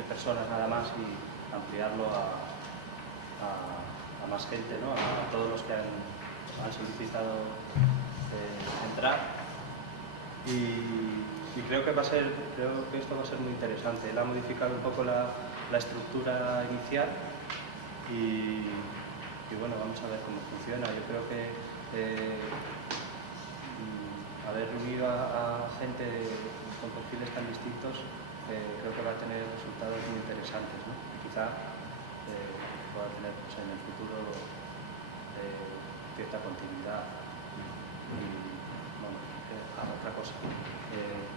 15 personas nada más y ampliarlo a más gente, ¿no? A todos los que han solicitado entrar. Y creo que esto va a ser muy interesante. Él ha modificado un poco la estructura inicial y bueno, vamos a ver cómo funciona. Yo creo que haber reunido a gente con perfiles tan distintos creo que va a tener resultados muy interesantes, ¿no? Y quizá pueda tener pues, en el futuro cierta continuidad. Y bueno, otra cosa,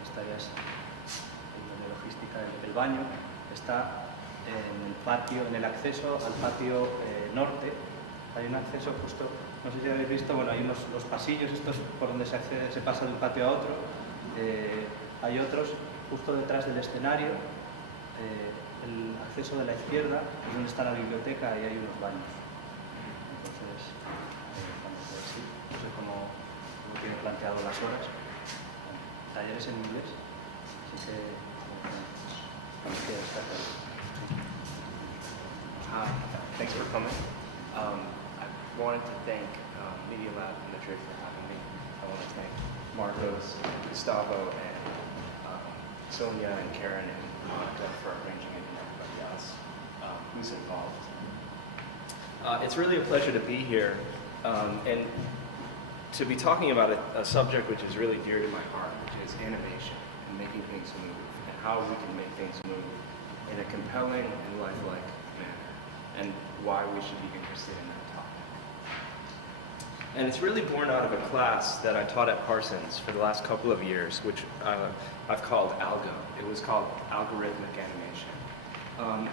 esta ya es de logística. El baño está en el patio, en el acceso al patio norte. Hay un acceso justo, no sé si habéis visto, bueno, hay los pasillos estos por donde se accede, se pasa de un patio a otro. Hay otros justo detrás del escenario. El acceso de la izquierda es donde está la biblioteca y hay unos baños. Entonces, sí, no sé cómo tiene planteado las horas. Talleres en inglés, así que cuando quieras, Zachary. Hi, thanks for coming. I wanted to thank Media Lab and the Trade for having me. I want to thank Marcos, Gustavo, and Sonia and Karen and Monica for arranging it, and everybody else who's involved. It's really a pleasure to be here and to be talking about a subject which is really dear to my heart, which is animation and making things move, and how we can make things move in a compelling and lifelike manner, and why we should be interested in that topic. And it's really born out of a class that I taught at Parsons for the last couple of years, which I've called ALGO. It was called Algorithmic Animation.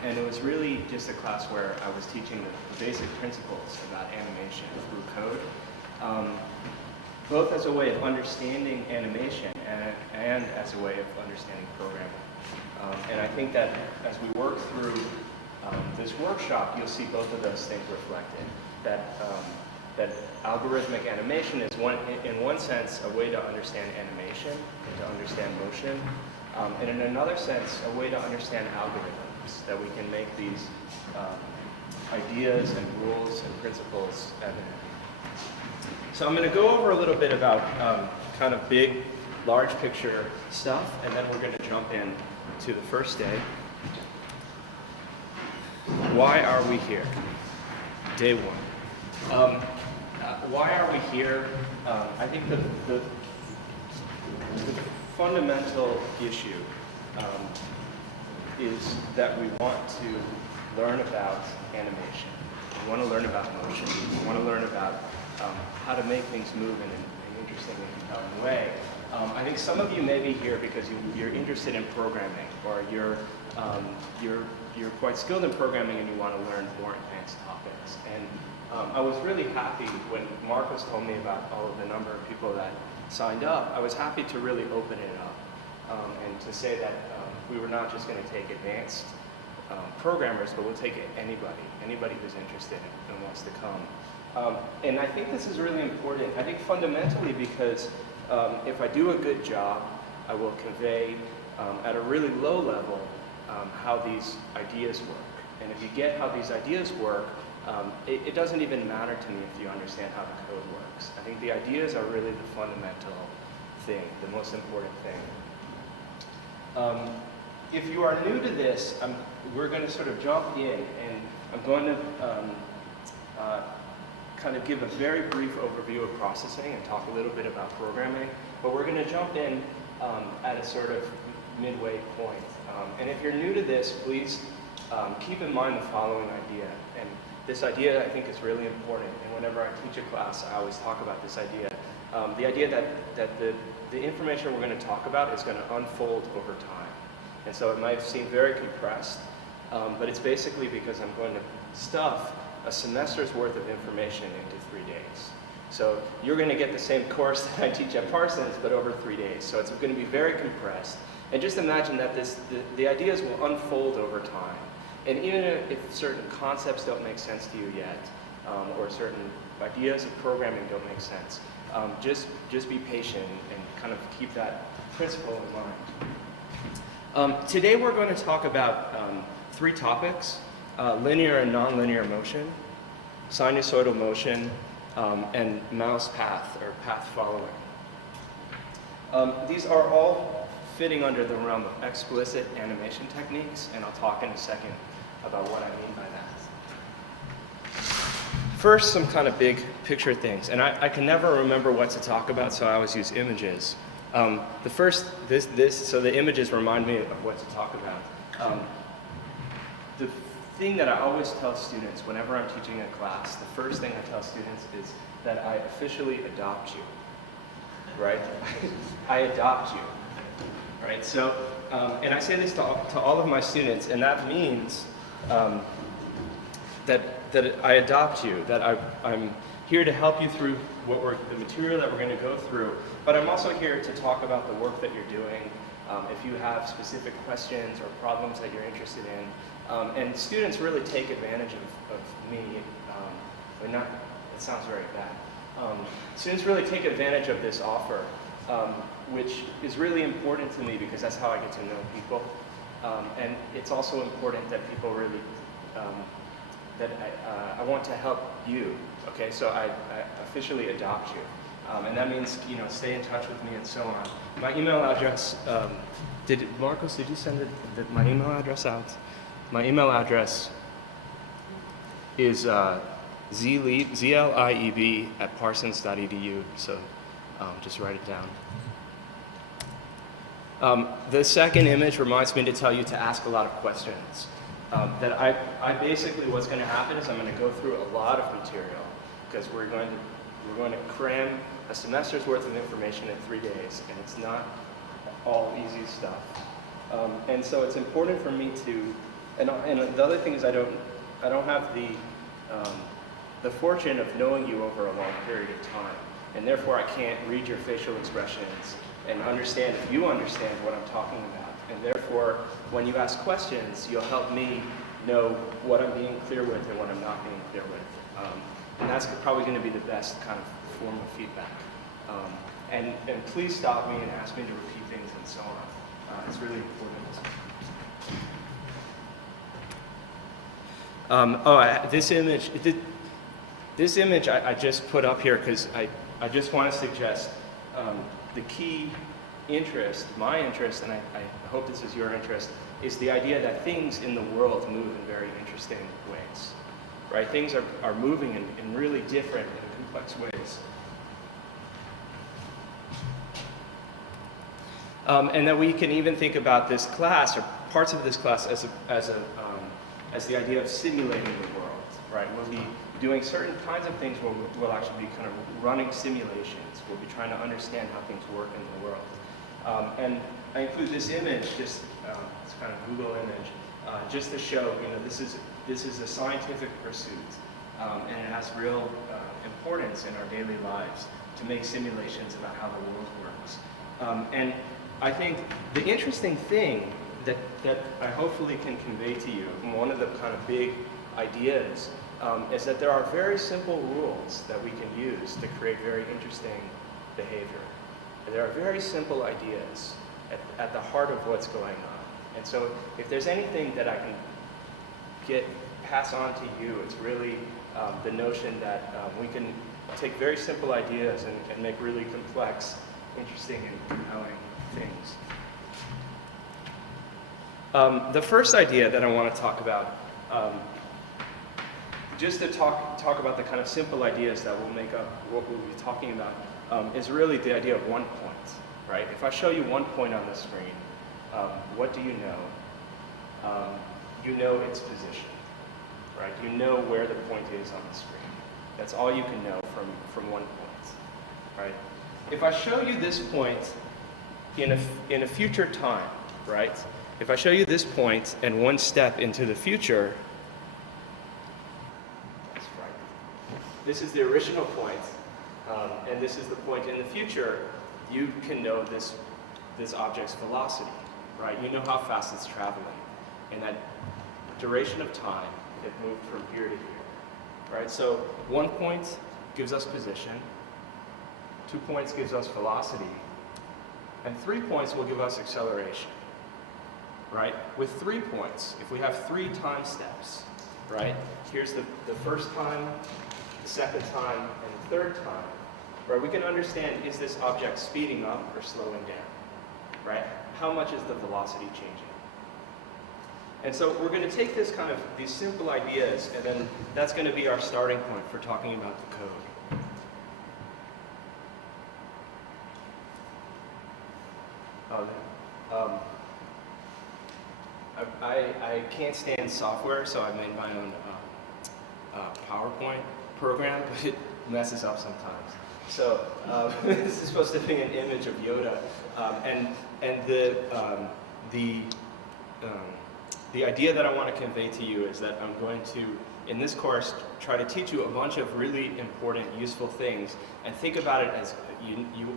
And it was really just a class where I was teaching the basic principles about animation through code, both as a way of understanding animation and as a way of understanding programming. And I think that as we work through this workshop, you'll see both of those things reflected. That algorithmic animation is, in one sense, a way to understand animation and to understand motion, and in another sense, a way to understand algorithms, that we can make these ideas and rules and principles evident. So I'm going to go over a little bit about kind of big, large picture stuff, and then we're going to jump in to the first day. Why are we here? Day one. Why are we here? I think the fundamental issue is that we want to learn about animation. We want to learn about motion. We want to learn about how to make things move in an interesting and compelling way. I think some of you may be here because you're interested in programming, or you're quite skilled in programming and you want to learn more advanced topics. And I was really happy when Marcos told me about all of the number of people that signed up. I was happy to really open it up and to say that we were not just going to take advanced programmers, but we'll take anybody who's interested and wants to come. And I think this is really important. I think fundamentally because if I do a good job, I will convey at a really low level how these ideas work. And if you get how these ideas work, it doesn't even matter to me if you understand how the code works. I think the ideas are really the fundamental thing, the most important thing. If you are new to this, we're going to sort of jump in, and I'm going to kind of give a very brief overview of processing and talk a little bit about programming, but we're going to jump in at a sort of midway point. And if you're new to this, please keep in mind the following idea. And this idea, I think, is really important. And whenever I teach a class, I always talk about this idea. The idea that the information we're going to talk about is going to unfold over time. And so it might seem very compressed, but it's basically because I'm going to stuff a semester's worth of information into 3 days. So you're going to get the same course that I teach at Parsons, but over 3 days. So it's going to be very compressed. And just imagine that the ideas will unfold over time. And even if certain concepts don't make sense to you yet, or certain ideas of programming don't make sense, just be patient and kind of keep that principle in mind. Today we're going to talk about 3 topics: linear and nonlinear motion, sinusoidal motion, and mouse path, or path following. These are all fitting under the realm of explicit animation techniques, and I'll talk in a second about what I mean by that. First, some kind of big picture things, and I can never remember what to talk about, so I always use images. So the images remind me of what to talk about. The thing that I always tell students whenever I'm teaching a class, the first thing I tell students is that I officially adopt you, right? I adopt you, right? So, and I say this to all of my students, and that means that I adopt you, that I'm here to help you through the material that we're going to go through, but I'm also here to talk about the work that you're doing, if you have specific questions or problems that you're interested in. And students really take advantage of me, it sounds very bad. Students really take advantage of this offer, which is really important to me because that's how I get to know people. And it's also important that people really, I want to help you, okay? So I officially adopt you. And that means, stay in touch with me and so on. My email address, Marcos, did you send my email address out? My email address is zlieb@parsons.edu, so just write it down. The second image reminds me to tell you to ask a lot of questions. I basically, what's going to happen is I'm going to go through a lot of material because we're going to cram a semester's worth of information in 3 days, and it's not all easy stuff. And so it's important for me to, and the other thing is I don't have the fortune of knowing you over a long period of time, and therefore I can't read your facial expressions and understand if you understand what I'm talking about. And therefore, when you ask questions, you'll help me know what I'm being clear with and what I'm not being clear with. And that's probably going to be the best kind of form of feedback. And please stop me and ask me to repeat things and so on. It's really important. This image I just put up here because I just want to suggest the key interest, my interest, and I hope this is your interest, is the idea that things in the world move in very interesting ways, right? Things are moving in really different and complex ways. And that we can even think about this class, or parts of this class, as the idea of simulating the world, right? We'll be doing certain kinds of things where we'll actually be kind of running simulations. We'll be trying to understand how things work in the world. And I include this image, it's kind of Google image, just to show, this is a scientific pursuit, and it has real importance in our daily lives to make simulations about how the world works. And I think the interesting thing that I hopefully can convey to you, one of the kind of big ideas, is that there are very simple rules that we can use to create very interesting behavior. And there are very simple ideas at the heart of what's going on. And so if there's anything that I can pass on to you, it's really the notion that we can take very simple ideas and make really complex, interesting, and compelling things. The first idea that I want to talk about, just to talk about the kind of simple ideas that will make up what we'll be talking about, is really the idea of one point, right? If I show you one point on the screen, what do you know? You know its position, right? You know where the point is on the screen. That's all you can know from one point, right? If I show you this point in a future time, right? If I show you this point and one step into the future, that's right. This is the original point, and this is the point in the future. You can know this object's velocity, right? You know how fast it's traveling. In that duration of time, it moved from here to here, right? So 1 point gives us position, 2 points gives us velocity, and 3 points will give us acceleration. right? With 3 points, if we have 3 time steps, right? Here's the first time, the second time, and the third time, right? We can understand, is this object speeding up or slowing down, right? How much is the velocity changing? And so we're going to take this kind of, these simple ideas, and then that's going to be our starting point for talking about the code. I can't stand software, so I made my own PowerPoint program, but it messes up sometimes. So this is supposed to be an image of Yoda, and the idea that I want to convey to you is that I'm going to, in this course, try to teach you a bunch of really important, useful things, and think about it as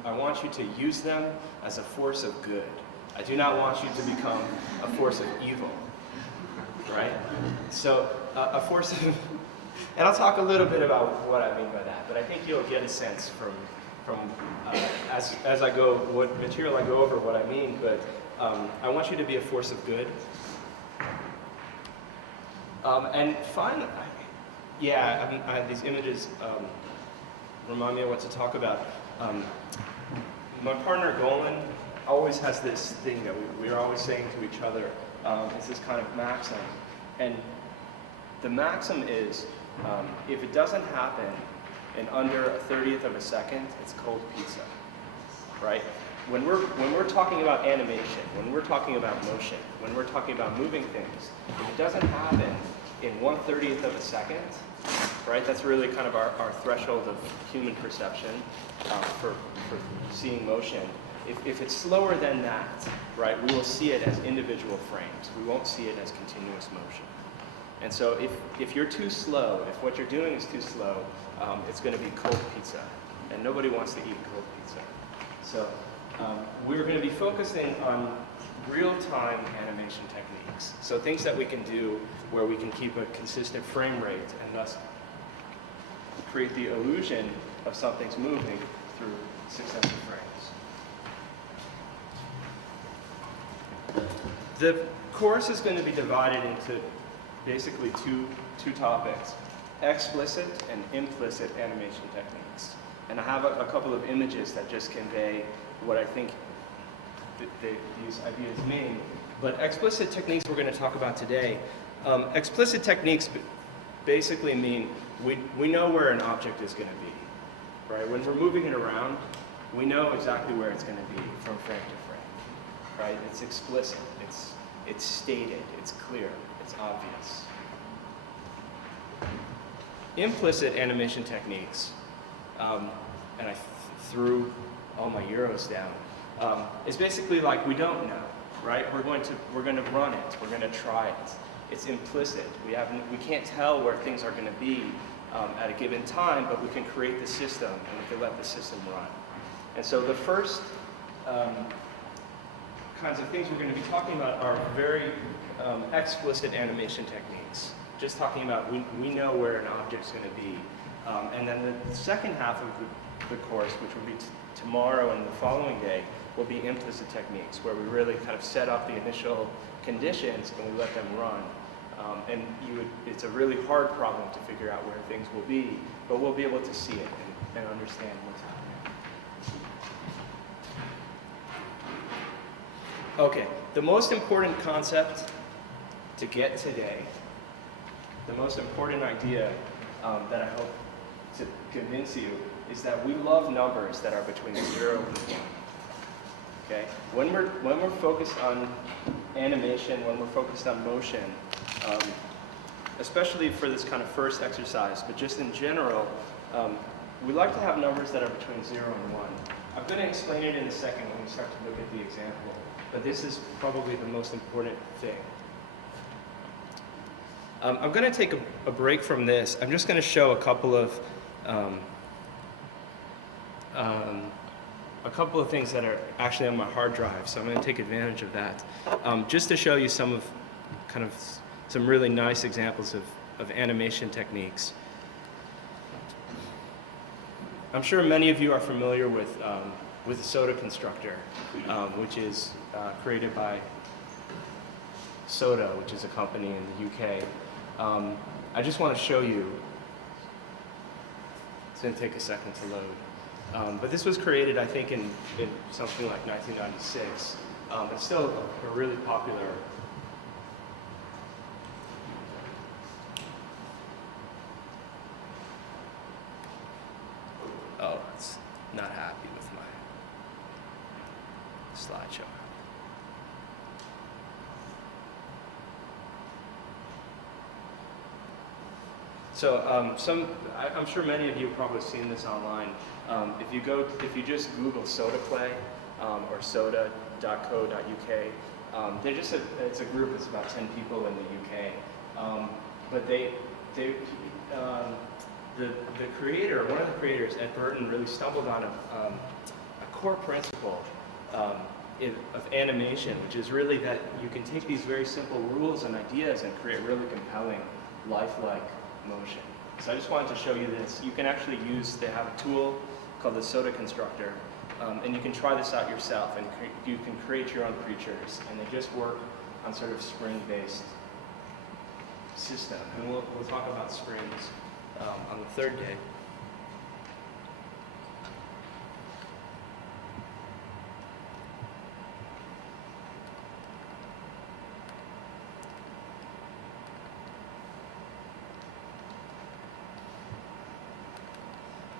I want you to use them as a force of good. I do not want you to become a force of evil, right? So a force of, and I'll talk a little bit about what I mean by that, but I think you'll get a sense from as I go, what material I go over, what I mean, but I want you to be a force of good. And finally, yeah, I mean, these images remind me of what to talk about. My partner Golan always has this thing that we're always saying to each other. It's this kind of maxim. And the maxim is, if it doesn't happen in under a 30th of a second, it's cold pizza, right? When we're talking about animation, when we're talking about motion, when we're talking about moving things, if it doesn't happen in 1/30th of a second, right? That's really kind of our threshold of human perception for seeing motion. If it's slower than that, right, we will see it as individual frames. We won't see it as continuous motion. And so if you're too slow, if what you're doing is too slow, it's going to be cold pizza. And nobody wants to eat cold pizza. So we're going to be focusing on real-time animation techniques. So things that we can do where we can keep a consistent frame rate and thus create the illusion of something's moving through successive frames. The course is going to be divided into basically two topics, explicit and implicit animation techniques. And I have a couple of images that just convey what I think these ideas mean. But explicit techniques we're going to talk about today. Explicit techniques basically mean we know where an object is going to be, right? When we're moving it around, we know exactly where it's going to be from frame to frame, right? It's explicit, it's stated, it's clear, it's obvious. Implicit animation techniques, and I threw all my euros down, is basically like we don't know, right? We're going to run it, we're going to try it. It's implicit. We can't tell where things are going to be at a given time, but we can create the system and we can let the system run. And so the first kinds of things we're going to be talking about are very explicit animation techniques. Just talking about we know where an object's going to be. And then the second half of the course, which will be tomorrow and the following day, will be implicit techniques, where we really kind of set up the initial conditions and we let them run. It's a really hard problem to figure out where things will be, but we'll be able to see it and understand what's happening. Okay, the most important concept to get today, the most important idea that I hope to convince you is that we love numbers that are between 0 and 1. Okay? When we're focused on animation, when we're focused on motion, especially for this kind of first exercise, but just in general, we like to have numbers that are between 0 and 1. I'm going to explain it in a second when we start to look at the example, but this is probably the most important thing. I'm going to take a break from this. I'm just going to show a couple of things that are actually on my hard drive, so I'm going to take advantage of that, just to show you some really nice examples of animation techniques. I'm sure many of you are familiar with the soda constructor, which is created by Soda, which is a company in the UK. I just want to show you. It's going to take a second to load. But this was created, I think, in something like 1996. It's still a really popular. Oh, it's not happy with my slideshow. So I'm sure many of you have probably seen this online. If you just Google soda play or soda.co.uk, it's a group. It's about 10 people in the UK. But the creator, one of the creators, Ed Burton, really stumbled on a core principle of animation, which is really that you can take these very simple rules and ideas and create really compelling, lifelike motion. So I just wanted to show you this. You can actually they have a tool called the Soda Constructor, and you can try this out yourself, and you can create your own creatures, and they just work on sort of spring-based system. And we'll talk about springs on the third day.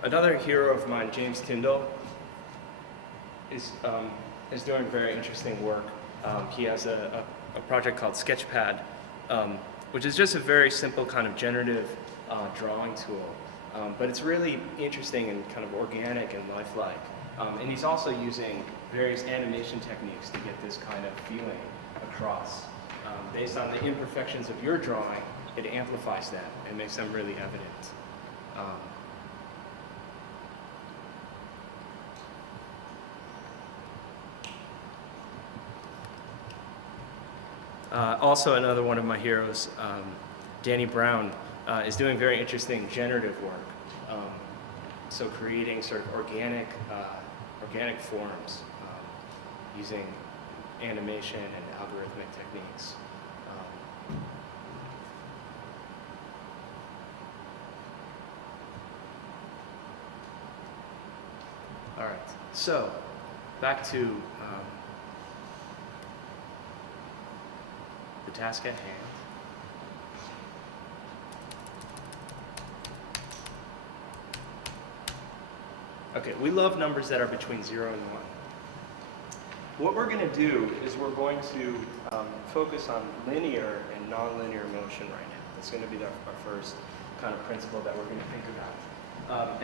Another hero of mine, James Tyndall, is doing very interesting work. He has a project called Sketchpad, which is just a very simple kind of generative drawing tool. But it's really interesting and kind of organic and lifelike. And he's also using various animation techniques to get this kind of feeling across. Based on the imperfections of your drawing, it amplifies them and makes them really evident. Also, another one of my heroes, Danny Brown, is doing very interesting generative work. So creating sort of organic forms using animation and algorithmic techniques. All right, so back to the task at hand. Okay, we love numbers that are between 0 and 1. What we're going to do is we're going to focus on linear and nonlinear motion right now. That's going to be our first kind of principle that we're going to think about.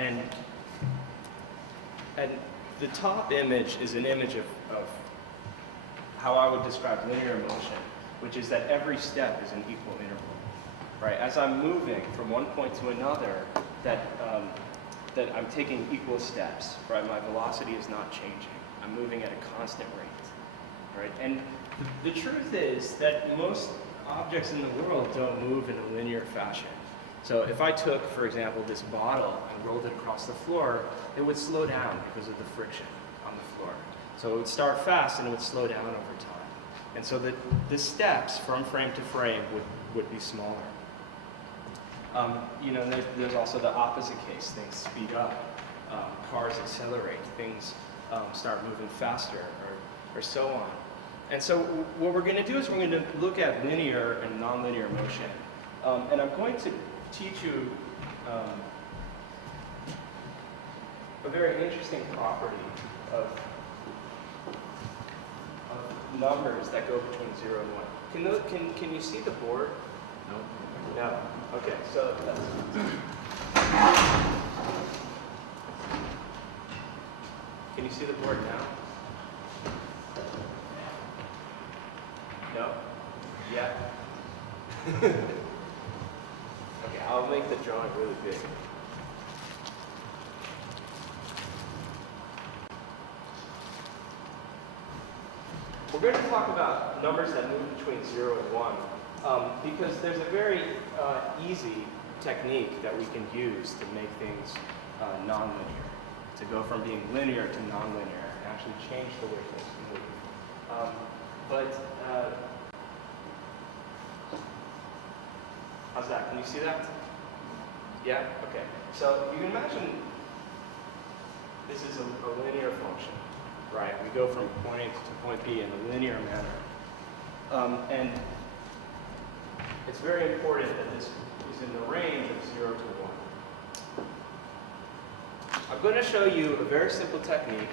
And the top image is an image of how I would describe linear motion, which is that every step is an equal interval, right? As I'm moving from one point to another, that I'm taking equal steps, right? My velocity is not changing. I'm moving at a constant rate, right? And the truth is that most objects in the world don't move in a linear fashion. So if I took, for example, this bottle and rolled it across the floor, it would slow down because of the friction on the floor. So it would start fast and it would slow down over time. And so the steps from frame to frame would be smaller. You know, there's also the opposite case. Things speed up, cars accelerate, things start moving faster, or so on. And so what we're going to do is we're going to look at linear and nonlinear motion. And I'm going to teach you a very interesting property of numbers that go between 0 and 1. Can you see the board? No. No. Okay, so that's... Can you see the board now? No? Yeah? Okay, I'll make the drawing really big. We're going to talk about numbers that move between 0 and 1 because there's a very easy technique that we can use to make things nonlinear, to go from being linear to nonlinear and actually change the way things move. How's that? Can you see that? Yeah? Okay. So you can imagine this is a linear function, right? We go from point A to point B in a linear manner. And it's very important that this is in the range of 0 to 1. I'm going to show you a very simple technique.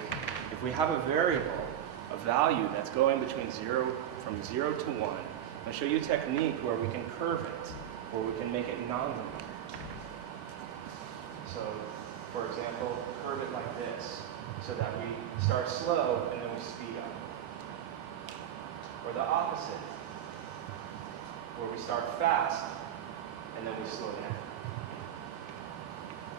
If we have a variable, a value that's going between from 0 to 1, I'll show you a technique where we can curve it, where we can make it nonlinear. So, for example, curve it like this, so that we start slow and then we speed up. Or the opposite, where we start fast and then we slow down.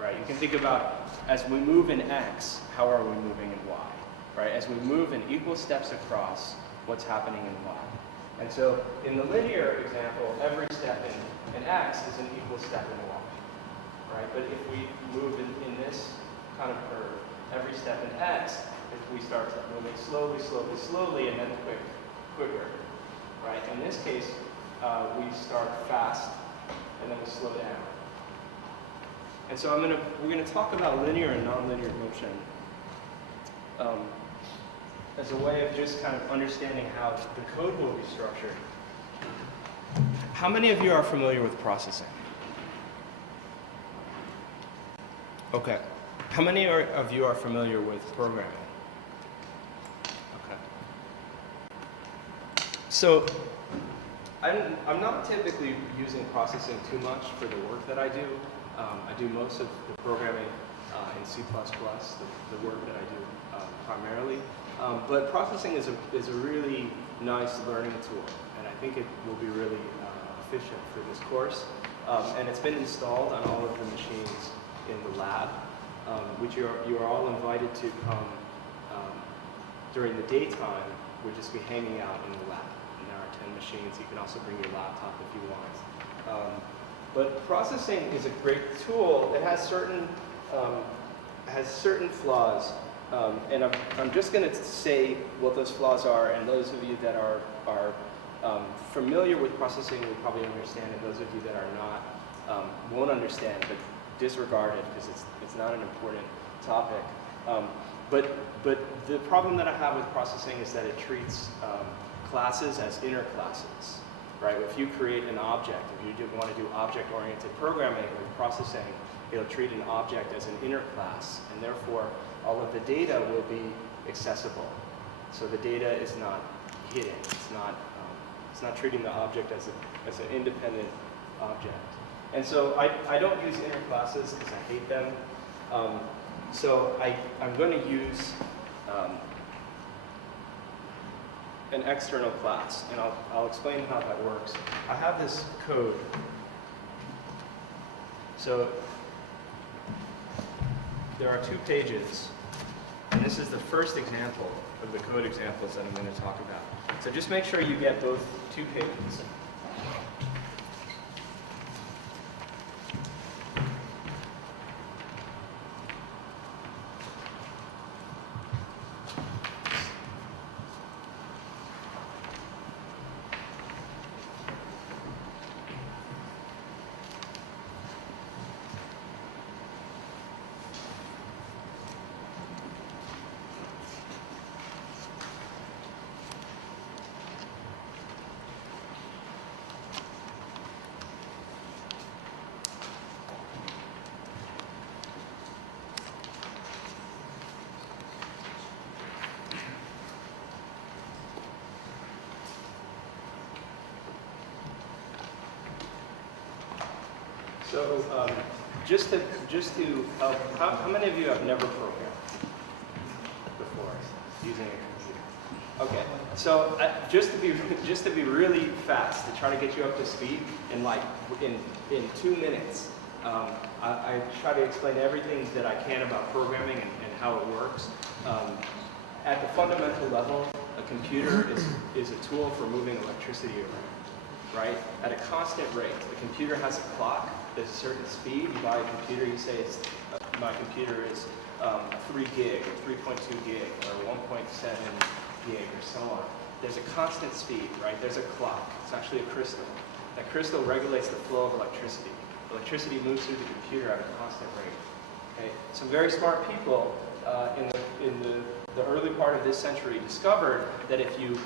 Right? You can think about, as we move in X, how are we moving in Y? Right? As we move in equal steps across, what's happening in Y? And so, in the linear example, every step in X is an equal step in Y. Right? But if we move in this kind of curve, every step in X, if we start moving slowly, slowly, slowly, and then quicker. Right? In this case, we start fast, and then we slow down. And so we're gonna talk about linear and nonlinear motion as a way of just kind of understanding how the code will be structured. How many of you are familiar with processing? Okay. How many of you are familiar with programming? Okay. So I'm not typically using processing too much for the work that I do. I do most of the programming in C++, the work that I do primarily. But processing is a really nice learning tool, and I think it will be really efficient for this course. And it's been installed on all of the machines in the lab, which you are all invited to come during the daytime. We'll just be hanging out in the lab. And there are 10 machines. You can also bring your laptop if you want. But processing is a great tool. It has certain flaws, and I'm just going to say what those flaws are. And those of you that are familiar with processing will probably understand, and those of you that are not won't understand, but disregard it because it's not an important topic. But the problem that I have with processing is that it treats classes as inner classes. Right? If you create an object, if you want to do object-oriented programming with processing, it'll treat an object as an inner class, and therefore all of the data will be accessible. So the data is not hidden. It's not treating the object as an independent object. And so I don't use inner classes because I hate them. So I'm going to use an external class, and I'll explain how that works. I have this code. So there are 2 pages, and this is the first example of the code examples that I'm going to talk about. So just make sure you get both 2 pages. So just to help, how many of you have never programmed before using a computer? Okay, so just to be really fast, to try to get you up to speed in in 2 minutes, I try to explain everything that I can about programming and how it works. At the fundamental level, a computer is a tool for moving electricity around, right? At a constant rate. The computer has a clock. There's a certain speed. You buy a computer, you say, my computer is 3 gig, or 3.2 gig, or 1.7 gig, or so on. There's a constant speed, right? There's a clock. It's actually a crystal. That crystal regulates the flow of electricity. Electricity moves through the computer at a constant rate. Okay? Some very smart people in the early part of this century discovered that if you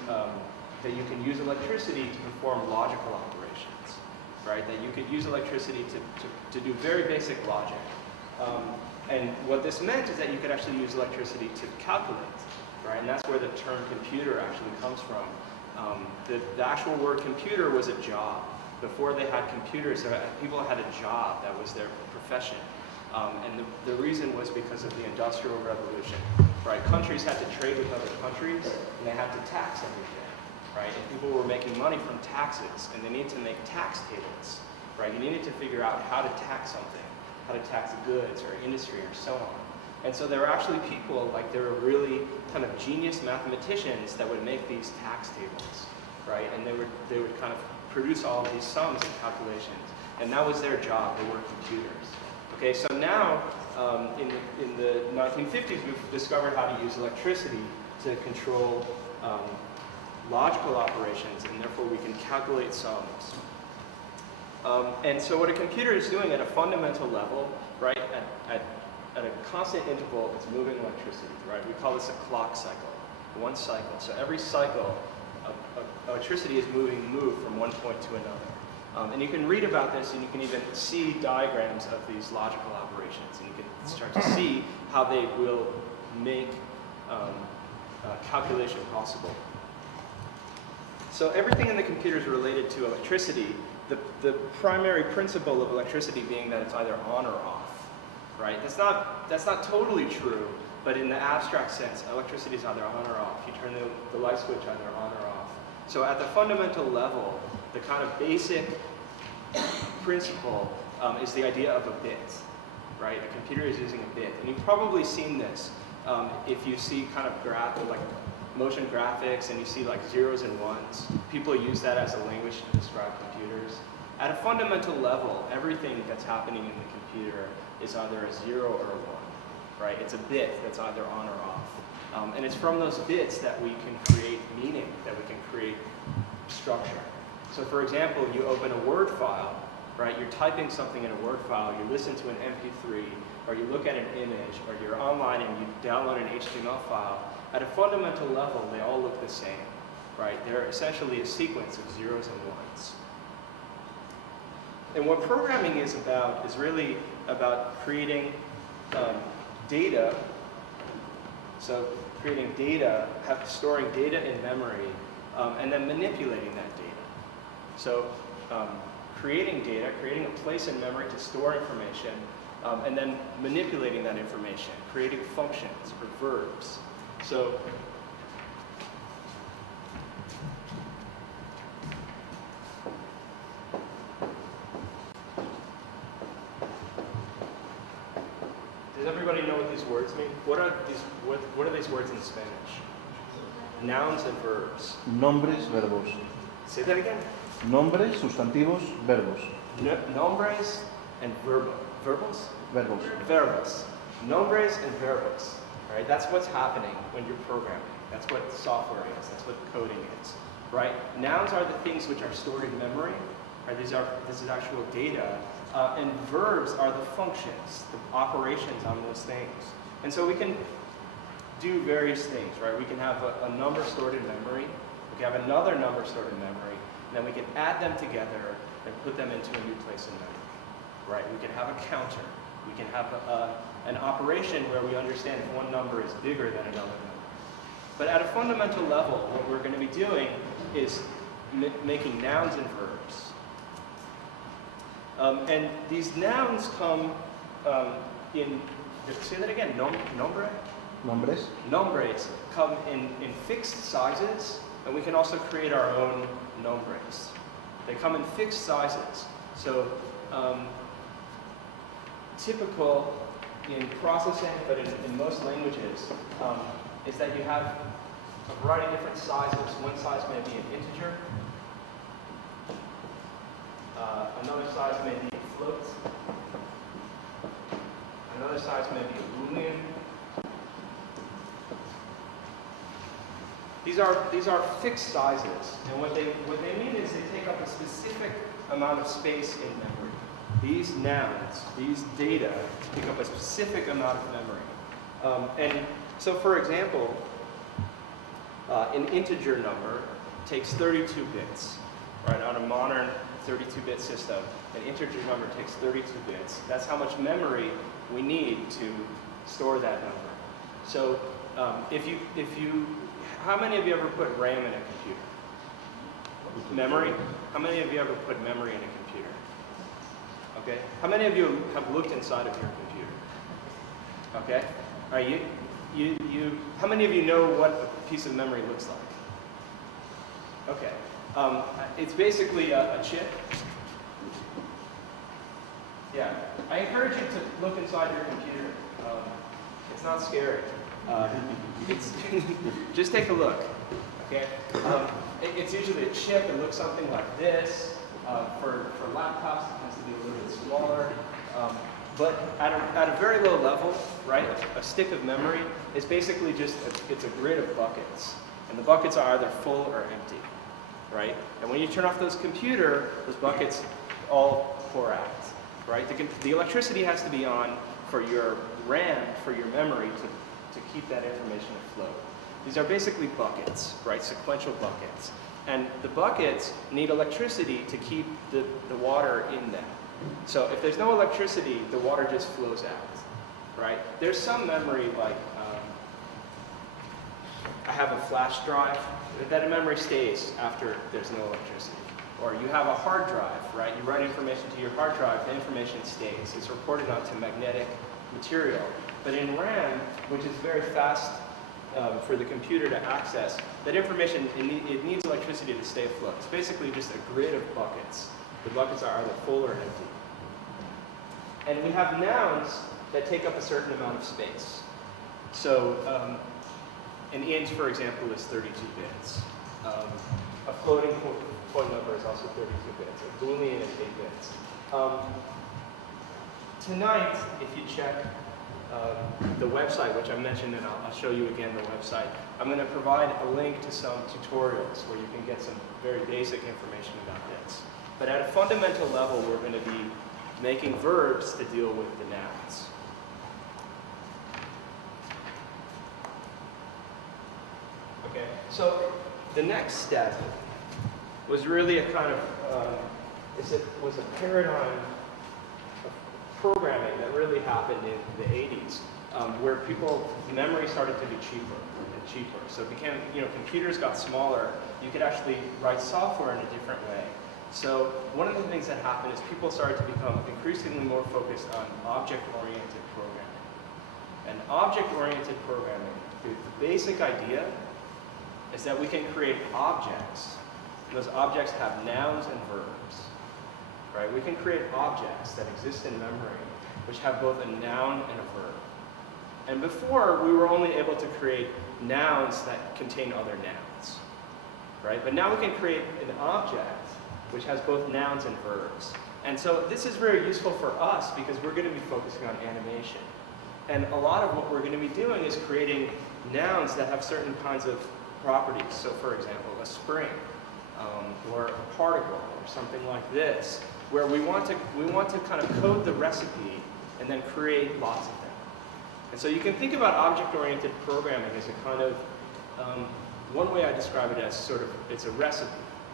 that you can use electricity to perform logical operations, right? That you could use electricity to do very basic logic. And what this meant is that you could actually use electricity to calculate, right? And that's where the term computer actually comes from. The actual word computer was a job. Before they had computers, people had a job that was their profession. And the reason was because of the Industrial Revolution, right? Countries had to trade with other countries, and they had to tax everything, right? And people were making money from taxes, and they needed to make tax tables, right? You needed to figure out how to tax something, how to tax goods or industry or so on. And so there were actually people, like there were really kind of genius mathematicians that would make these tax tables, right? And they would kind of produce all of these sums and calculations. And that was their job. They were computers. Okay, so now in the 1950s, we've discovered how to use electricity to control logical operations, and therefore we can calculate sums. And so what a computer is doing at a fundamental level, right, at a constant interval, it's moving electricity, right? We call this a clock cycle, one cycle. So every cycle, electricity is moved from one point to another. And you can read about this, and you can even see diagrams of these logical operations, and you can start to see how they will make calculation possible. So everything in the computer is related to electricity. The primary principle of electricity being that it's either on or off, right? That's not totally true, but in the abstract sense, electricity is either on or off. You turn the light switch either on or off. So at the fundamental level, the kind of basic principle is the idea of a bit, right? A computer is using a bit, and you've probably seen this if you see kind of like motion graphics and you see like zeros and ones. People use that as a language to describe computers. At a fundamental level, everything that's happening in the computer is either a 0 or a 1, right? It's a bit that's either on or off. And it's from those bits that we can create meaning, that we can create structure. So for example, you open a Word file, right? You're typing something in a Word file, you listen to an MP3, or you look at an image, or you're online and you download an HTML file. At a fundamental level, they all look the same, right? They're essentially a sequence of zeros and ones. And what programming is about is really about creating data. So creating data, storing data in memory, and then manipulating that data. So creating data, creating a place in memory to store information, and then manipulating that information, creating functions or verbs. So does everybody know what these words mean? What are these words in Spanish? Nouns and verbs. Nombres, verbos. Say that again. Nombres, sustantivos, verbos. Nombres and verbos. Verbos? Verbos. Verbos. Nombres and verbos. Right? That's what's happening when you're programming. That's what software is. That's what coding is. Right? Nouns are the things which are stored in memory. Right? This is actual data. And verbs are the functions, the operations on those things. And so we can do various things, right? We can have a number stored in memory. We can have another number stored in memory. And then we can add them together and put them into a new place in memory. Right? We can have a counter. We can have an operation where we understand if one number is bigger than another number. But at a fundamental level, what we're going to be doing is making nouns and verbs. And these nouns come in, say that again, nombre? Nombres. Nombres come in fixed sizes, and we can also create our own nombres. They come in fixed sizes. So typical in processing, but in most languages, is that you have a variety of different sizes. One size may be an integer. Another size may be a float. Another size may be a Boolean. These are fixed sizes, and what they mean is they take up a specific amount of space in memory. These nouns, these data, take up a specific amount of memory. And so, for example, an integer number takes 32 bits, right? On a modern 32-bit system, an integer number takes 32 bits. That's how much memory we need to store that number. So, how many of you ever put RAM in a computer? Memory? How many of you ever put memory in a computer? Okay. How many of you have looked inside of your computer? Okay. All right. How many of you know what a piece of memory looks like? Okay. It's basically a chip. Yeah. I encourage you to look inside your computer. It's not scary. Just take a look, okay? It's usually a chip. It looks something like this. For laptops, it tends to be a little bit smaller. But at a very low level, right, a stick of memory is basically just, it's a grid of buckets. And the buckets are either full or empty, right? And when you turn off those buckets all pour out, right? The electricity has to be on for your RAM, for your memory, to keep that information afloat. These are basically buckets, right? Sequential buckets. And the buckets need electricity to keep the water in them. So if there's no electricity, the water just flows out, right? There's some memory, like I have a flash drive, that memory stays after there's no electricity. Or you have a hard drive, right? You write information to your hard drive, the information stays. It's reported onto magnetic material. But in RAM, which is very fast for the computer to access, that information, it needs electricity to stay afloat. It's basically just a grid of buckets. The buckets are either full or empty. And we have nouns that take up a certain amount of space. So an int, for example, is 32 bits. A floating point number is also 32 bits. A Boolean is 8 bits. Tonight, if you check the website, which I mentioned, and I'll show you again the website, I'm going to provide a link to some tutorials where you can get some very basic information about this. But at a fundamental level, we're going to be making verbs to deal with the nouns. Okay, so the next step was really a kind of, was a paradigm programming that really happened in the 80s, where memory started to be cheaper and cheaper. So it became, computers got smaller. You could actually write software in a different way. So one of the things that happened is people started to become increasingly more focused on object-oriented programming. And object-oriented programming, the basic idea is that we can create objects. And those objects have nouns and verbs. Right? We can create objects that exist in memory, which have both a noun and a verb. And before, we were only able to create nouns that contain other nouns. Right? But now we can create an object which has both nouns and verbs. And so this is very useful for us because we're going to be focusing on animation. And a lot of what we're going to be doing is creating nouns that have certain kinds of properties. So for example, a spring, or a particle, or something like this, where we want to kind of code the recipe and then create lots of them. And so you can think about object-oriented programming as a kind of, one way I describe it as sort of, it's a recipe,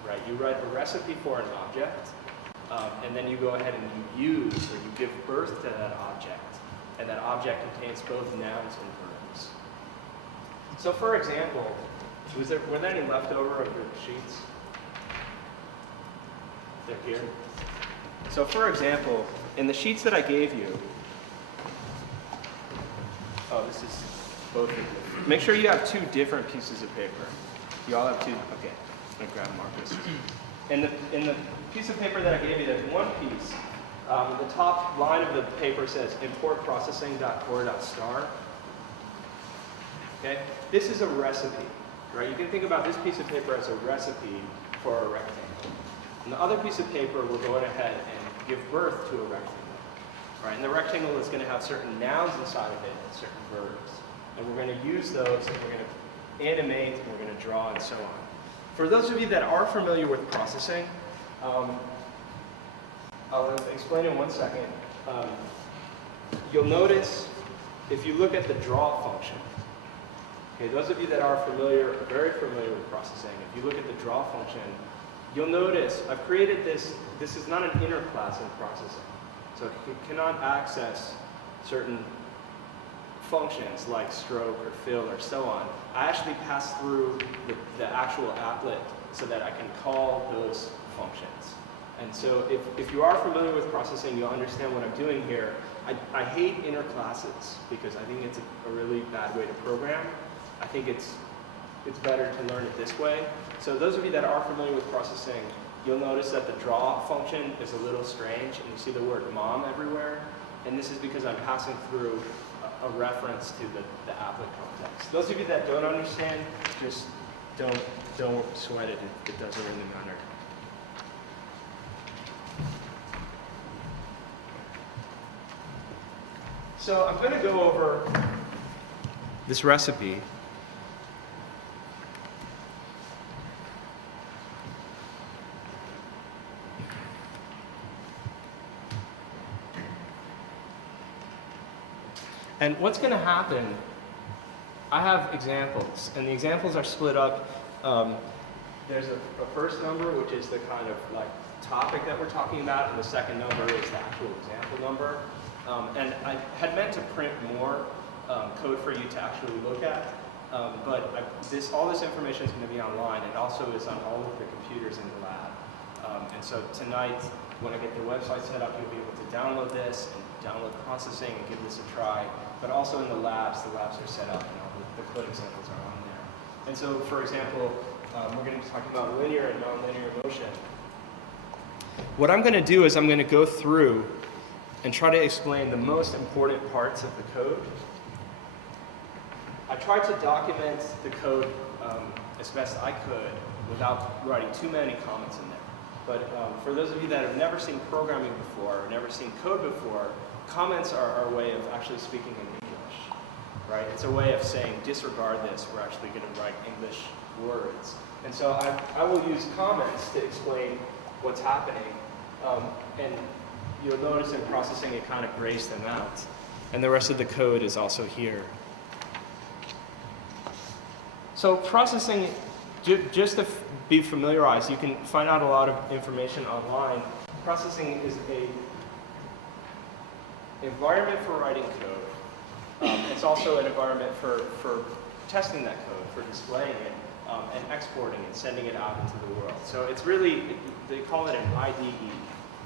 right? You write a recipe for an object, and then you go ahead and you use, or you give birth to that object, and that object contains both nouns and verbs. So for example, were there any leftover of your sheets? They're here. So for example, in the sheets that I gave you, this is both of them. Make sure you have two different pieces of paper. You all have two, okay. I'm gonna grab markers. In the piece of paper that I gave you, there's one piece. The top line of the paper says import processing.core.star. Okay? This is a recipe, right? You can think about this piece of paper as a recipe for a rectangle. And the other piece of paper, we're going ahead and give birth to a rectangle, right? And the rectangle is going to have certain nouns inside of it and certain verbs. And we're going to use those, and we're going to animate, and we're going to draw, and so on. For those of you that are familiar with processing, I'll explain in 1 second. You'll notice if you look at the draw function, okay, those of you that are familiar, are very familiar with processing, if you look at the draw function, you'll notice I've created this. This is not an inner class in processing. So you cannot access certain functions like stroke or fill or so on. I actually pass through the actual applet so that I can call those functions. And so if you are familiar with processing, you'll understand what I'm doing here. I hate inner classes because I think it's a really bad way to program. I think it's better to learn it this way. So those of you that are familiar with processing, you'll notice that the draw function is a little strange, and you see the word mom everywhere. And this is because I'm passing through a reference to the applet context. Those of you that don't understand, just don't sweat it. It doesn't really matter. So I'm going to go over this recipe. And what's going to happen, I have examples, and the examples are split up. There's a first number, which is the kind of like topic that we're talking about, and the second number is the actual example number. And I had meant to print more code for you to actually look at, but all this information is going to be online. It also is on all of the computers in the lab. And so tonight, when I get the website set up, you'll be able to download this and download processing and give this a try. But also in the labs are set up, and all the code examples are on there. And so, for example, we're going to be talking about linear and nonlinear motion. What I'm going to do is I'm going to go through and try to explain the most important parts of the code. I tried to document the code as best I could without writing too many comments in there. But for those of you that have never seen programming before or never seen code before, comments are a way of actually speaking in English, right? It's a way of saying, disregard this, we're actually going to write English words. And so I will use comments to explain what's happening. And you'll notice in processing it kind of grays them out. And the rest of the code is also here. So processing, just to be familiarized, you can find out a lot of information online. Processing is a environment for writing code. It's also an environment for testing that code, for displaying it, and exporting and sending it out into the world. So it's really, they call it an IDE,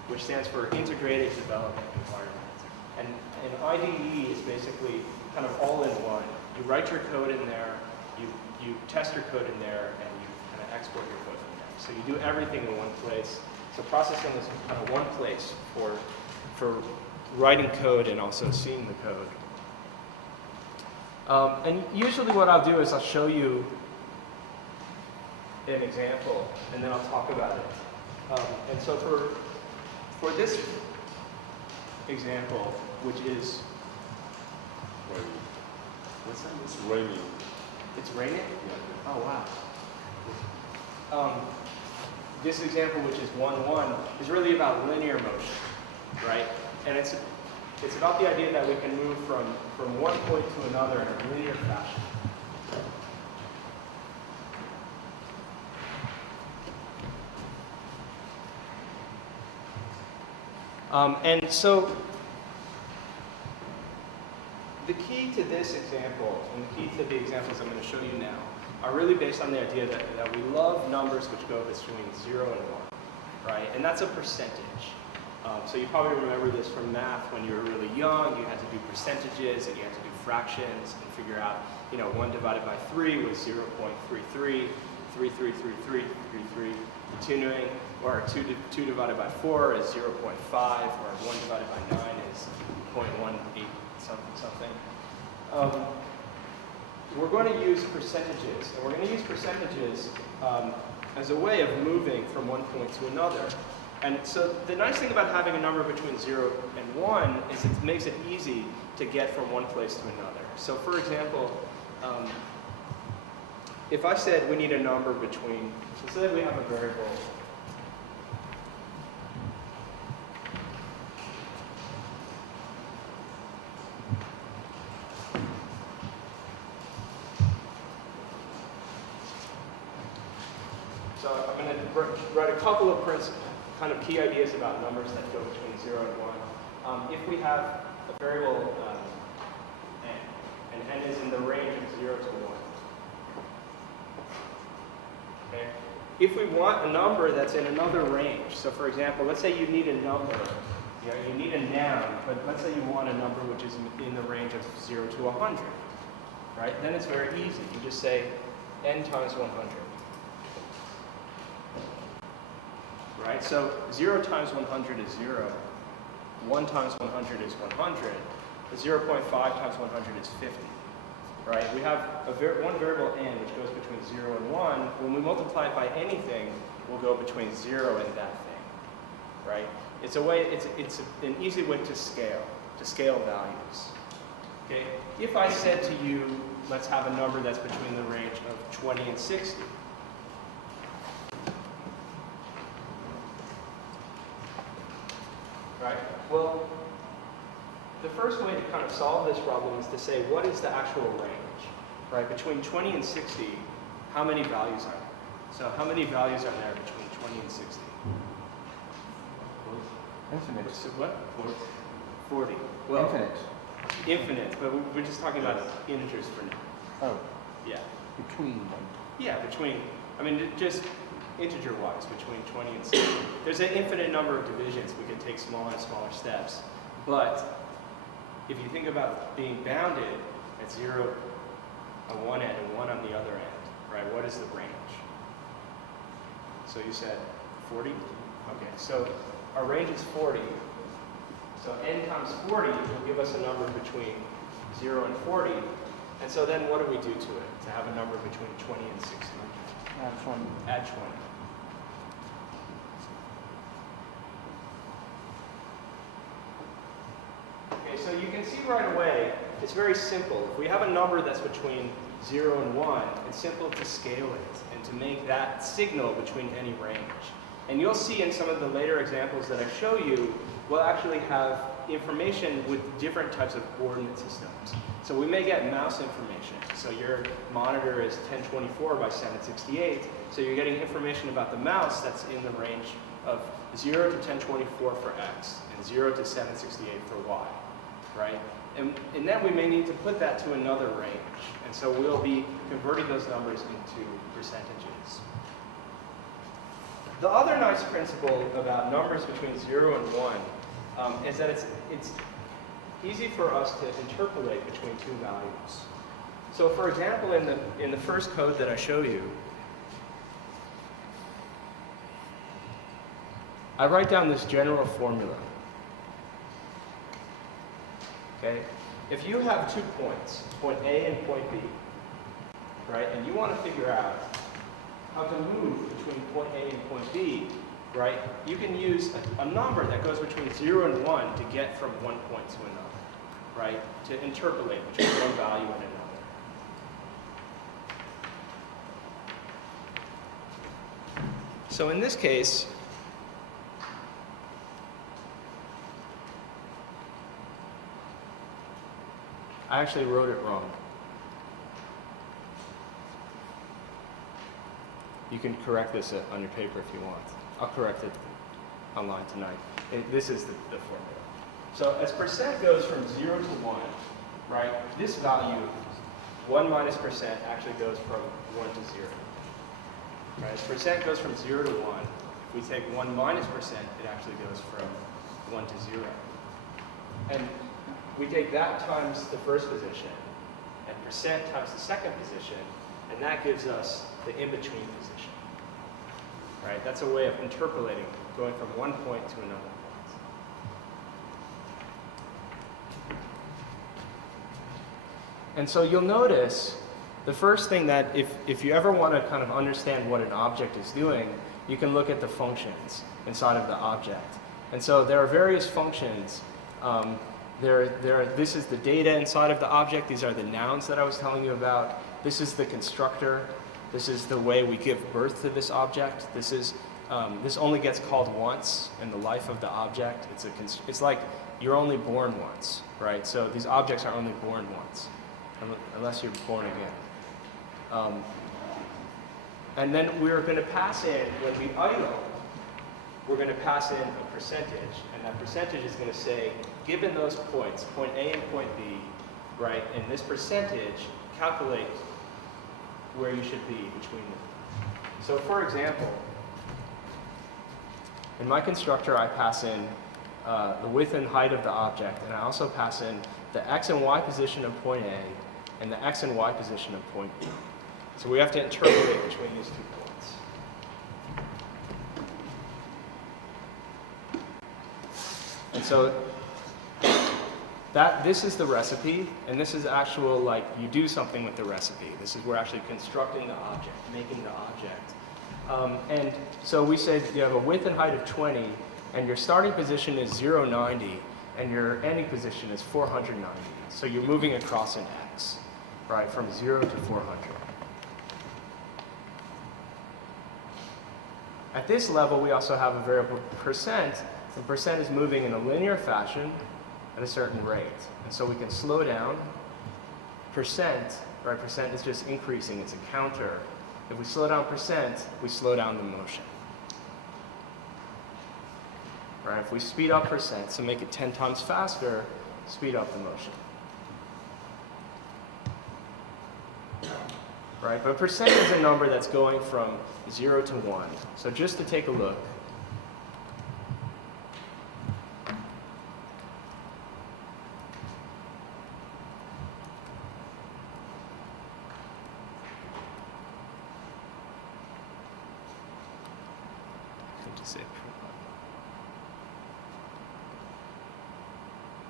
which stands for Integrated Development Environment. And an IDE is basically kind of all in one. You write your code in there, you test your code in there, and you kind of export your code in there. So you do everything in one place. So processing is kind of one place for writing code and also seeing the code. And usually what I'll do is I'll show you an example, and then I'll talk about it. And so for this example, which is, what's that? It's raining. It's raining? Yeah. Oh, wow. This example, which is 1-1, is really about linear motion, right? And it's about the idea that we can move from one point to another in a linear fashion. And so the key to this example, and the key to the examples I'm going to show you now, are really based on the idea that we love numbers which go between 0 and 1, right? And that's a percentage. So you probably remember this from math when you were really young. You had to do percentages and you had to do fractions and figure out, 1 divided by 3 was 0.33, 3333, continuing, or 2 divided by 4 is 0.5, or 1 divided by 9 is 0.18 something. We're going to use percentages, and we're going to use percentages as a way of moving from one point to another. And so the nice thing about having a number between 0 and 1 is it makes it easy to get from one place to another. So for example, if I said we need a number between, so say we have a variable So I'm going to write a couple of kind of key ideas about numbers that go between 0 and 1. If we have a variable n, and n is in the range of 0 to 1. Okay? If we want a number that's in another range, so for example, let's say you need a number, you need a noun, but let's say you want a number which is in the range of 0 to 100, right? Then it's very easy. You just say n times 100. Right? So 0 times 100 is 0. 1 times 100 is 100. 0.5 times 100 is 50. Right? We have one variable n which goes between 0 and 1. When we multiply it by anything, we'll go between 0 and that thing. Right? It's a way. It's an easy way to scale values. Okay? If I said to you, let's have a number that's between the range of 20 and 60. Right? Well, the first way to kind of solve this problem is to say, what is the actual range? Right? Between 20 and 60, how many values are there? So how many values are there between 20 and 60? Infinite. So what? 40. Well, Infinite. Infinite, but we're just talking about integers for now. Oh, Yeah. between them. Yeah, between, I mean, just integer-wise, between 20 and 60. There's an infinite number of divisions. We can take smaller and smaller steps. But if you think about being bounded at 0 on one end and 1 on the other end, right, what is the range? So you said 40? Okay, so our range is 40. So n times 40 will give us a number between 0 and 40. And so then what do we do to it to have a number between 20 and 60? Add 20. Add 20. Okay, so you can see right away, it's very simple. If we have a number that's between 0 and 1, it's simple to scale it and to make that signal between any range. And you'll see in some of the later examples that I show you, we'll actually have information with different types of coordinate systems. So we may get mouse information. So your monitor is 1024 by 768. So you're getting information about the mouse that's in the range of 0 to 1024 for X and 0 to 768 for Y, right? And then we may need to put that to another range. And so we'll be converting those numbers into percentages. The other nice principle about numbers between 0 and 1 is that it's easy for us to interpolate between two values. So for example, in the first code that I show you, I write down this general formula. Okay? If you have 2 points, point A and point B, right, and you want to figure out how to move between point A and point B, right, you can use a number that goes between 0 and 1 to get from one point to another, right, to interpolate between one value and another. So in this case, I actually wrote it wrong. You can correct this on your paper if you want. I'll correct it online tonight. This is the formula. So as percent goes from 0 to 1, right, this value, 1 minus percent, actually goes from 1 to 0. Right, as percent goes from 0 to 1, if we take 1 minus percent, it actually goes from 1 to 0. And we take that times the first position, and percent times the second position, and that gives us the in-between position. Right? That's a way of interpolating, going from one point to another point. And so you'll notice the first thing that if you ever want to kind of understand what an object is doing, you can look at the functions inside of the object. And so there are various functions. This is the data inside of the object. These are the nouns that I was telling you about. This is the constructor. This is the way we give birth to this object. This only gets called once in the life of the object. It's like you're only born once, right? So these objects are only born once, unless you're born again. And then we're going to pass in, when we idle, we're going to pass in a percentage, and that percentage is going to say, given those points, point A and point B, right, and this percentage, calculate where you should be between them. So for example, in my constructor, I pass in the width and height of the object, and I also pass in the x and y position of point A and the x and y position of point B. So we have to interpolate between these 2 points. And so this is the recipe, and this is actual, like, you do something with the recipe. This is we're actually constructing the object, making the object. And so we say that you have a width and height of 20, and your starting position is 090, and your ending position is 490. So you're moving across an x, right, from 0 to 400. At this level, we also have a variable percent. The percent is moving in a linear fashion at a certain rate. And so we can slow down. Percent, right, percent is just increasing, it's a counter. If we slow down percent, we slow down the motion. Right, if we speed up percent, so make it 10 times faster, speed up the motion. Right, but percent is a number that's going from 0 to 1. So just to take a look,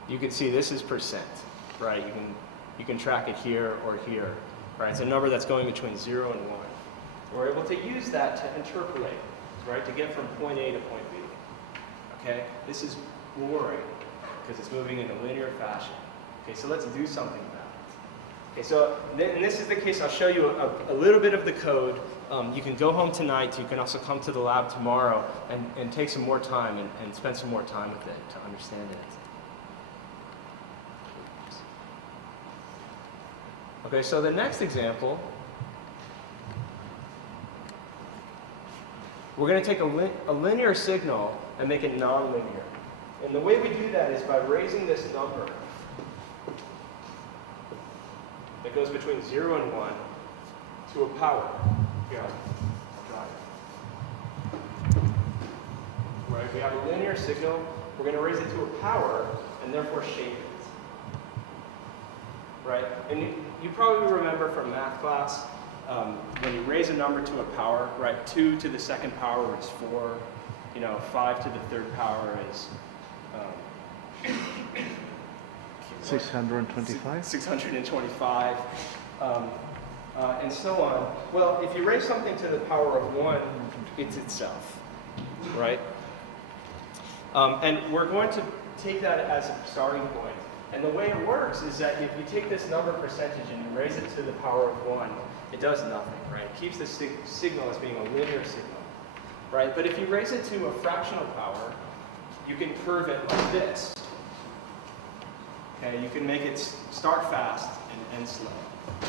you can see this is percent, right? You can track it here or here, right? It's a number that's going between 0 and 1. We're able to use that to interpolate, right? To get from point A to point B. Okay? This is boring because it's moving in a linear fashion. Okay, so let's do something about it. Okay, so and this is the case. I'll show you a little bit of the code. You can go home tonight. You can also come to the lab tomorrow and take some more time and spend some more time with it to understand it. Okay, so the next example, we're going to take a linear signal and make it nonlinear. And the way we do that is by raising this number that goes between 0 and 1 to a power. Here, I'll draw it. Right, we have a linear signal. We're going to raise it to a power and therefore shape it. Right, and you probably remember from math class, when you raise a number to a power, right, 2 to the second power is 4, 5 to the third power is 625? 625, and so on. Well, if you raise something to the power of 1, it's itself, right? And we're going to take that as a starting point. And the way it works is that if you take this number percentage and you raise it to the power of 1, it does nothing, right? It keeps the signal as being a linear signal, right? But if you raise it to a fractional power, you can curve it like this. Okay, you can make it start fast and end slow,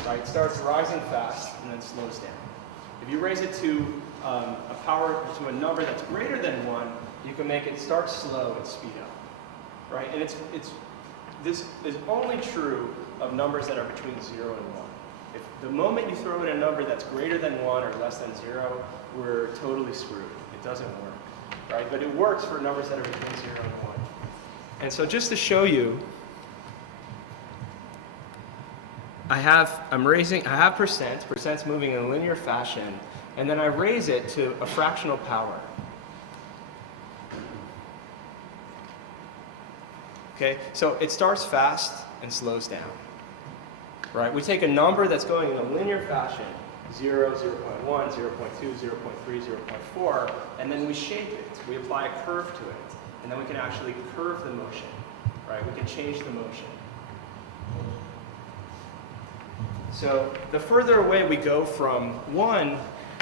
right? It starts rising fast and then slows down. If you raise it to a number that's greater than 1, you can make it start slow and speed up, right? And this is only true of numbers that are between 0 and 1. If the moment you throw in a number that's greater than 1 or less than 0, we're totally screwed. It doesn't work, right? But it works for numbers that are between 0 and 1. And so just to show you, I have percent. Percent's moving in a linear fashion, and then I raise it to a fractional power. Okay, so it starts fast and slows down, right? We take a number that's going in a linear fashion, 0, 0.1, 0.2, 0.3, 0.4, and then we shape it. We apply a curve to it, and then we can actually curve the motion, right? We can change the motion. So the further away we go from 1,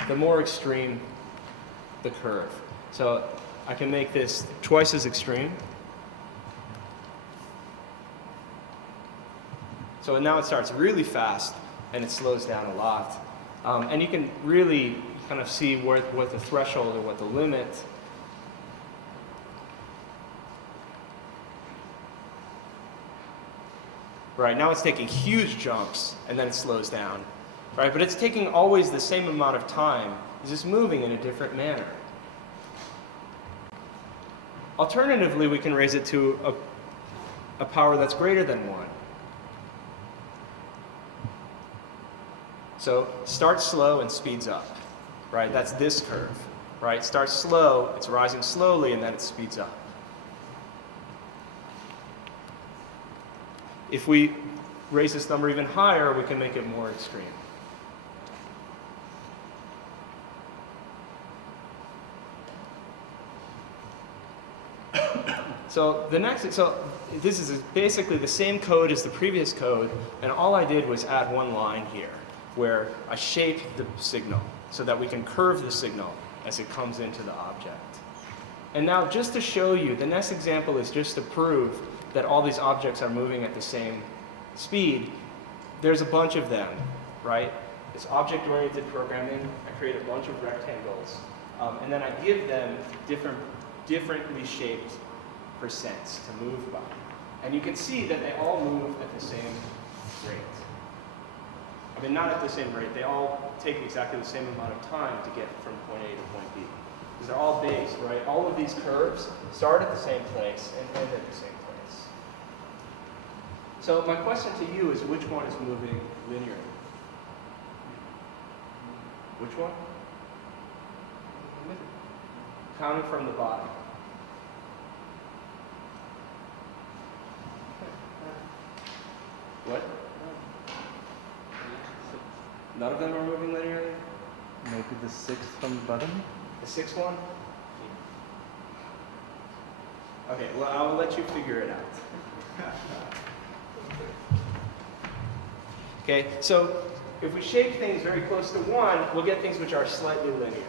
the more extreme the curve. So I can make this twice as extreme. So now it starts really fast and it slows down a lot. And you can really kind of see what the threshold or what the limit. Right, now it's taking huge jumps and then it slows down. Right, but it's taking always the same amount of time, it's just moving in a different manner. Alternatively, we can raise it to a power that's greater than 1. So starts slow and speeds up, right? That's this curve, right? Starts slow, it's rising slowly, and then it speeds up. If we raise this number even higher, we can make it more extreme. So this is basically the same code as the previous code, and all I did was add one line here, where I shape the signal so that we can curve the signal as it comes into the object. And now just to show you, the next example is just to prove that all these objects are moving at the same speed. There's a bunch of them, right? It's object-oriented programming. I create a bunch of rectangles, and then I give them differently shaped percents to move by. And you can see that they all move at the same rate. I mean, not at the same rate. They all take exactly the same amount of time to get from point A to point B. Because they're all based, right? All of these curves start at the same place and end at the same place. So my question to you is, which one is moving linearly? Which one? Counting from the bottom. What? None of them are moving linearly? Maybe the 6th from the bottom? The 6th one? Okay, well, I'll let you figure it out. Okay, so if we shape things very close to 1, we'll get things which are slightly linear,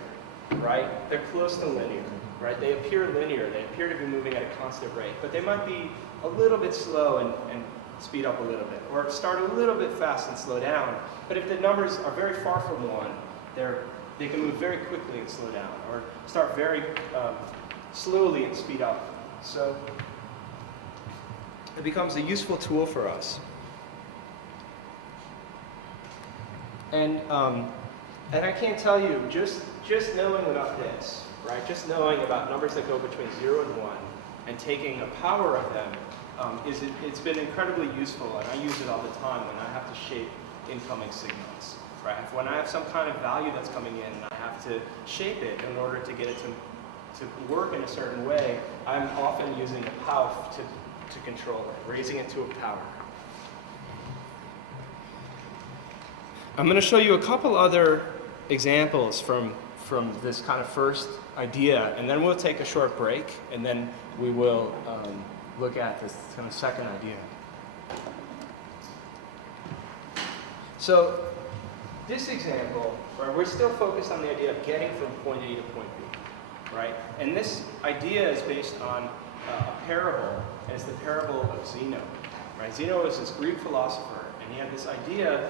right? They're close to linear, right? They appear linear. They appear to be moving at a constant rate, but they might be a little bit slow and speed up a little bit, or start a little bit fast and slow down. But if the numbers are very far from 1, they can move very quickly and slow down, or start very slowly and speed up. So it becomes a useful tool for us. And I can't tell you, just knowing about this, right? Just knowing about numbers that go between 0 and 1, and taking a power of them, it's been incredibly useful, and I use it all the time when I have to shape incoming signals, right? When I have some kind of value that's coming in and I have to shape it in order to get it to work in a certain way, I'm often using a POW to control it, raising it to a power. I'm going to show you a couple other examples from this kind of first idea, and then we'll take a short break, and then we will look at this kind of second idea. So this example, right, we're still focused on the idea of getting from point A to point B, right? And this idea is based on a parable, and it's the parable of Zeno, right? Zeno was this Greek philosopher, and he had this idea,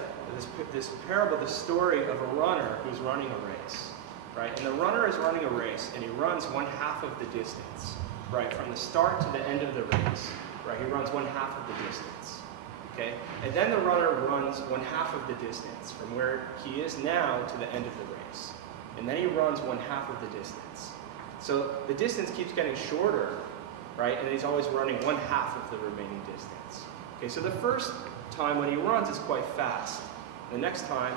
this parable, this story of a runner who's running a race, right? And the runner is running a race, and he runs 1/2 of the distance, right? From the start to the end of the race, right? He runs 1/2 of the distance, okay? And then the runner runs 1/2 of the distance from where he is now to the end of the race. And then he runs 1/2 of the distance. So the distance keeps getting shorter, right? And he's always running 1/2 of the remaining distance. Okay, so the first time when he runs is quite fast. The next time,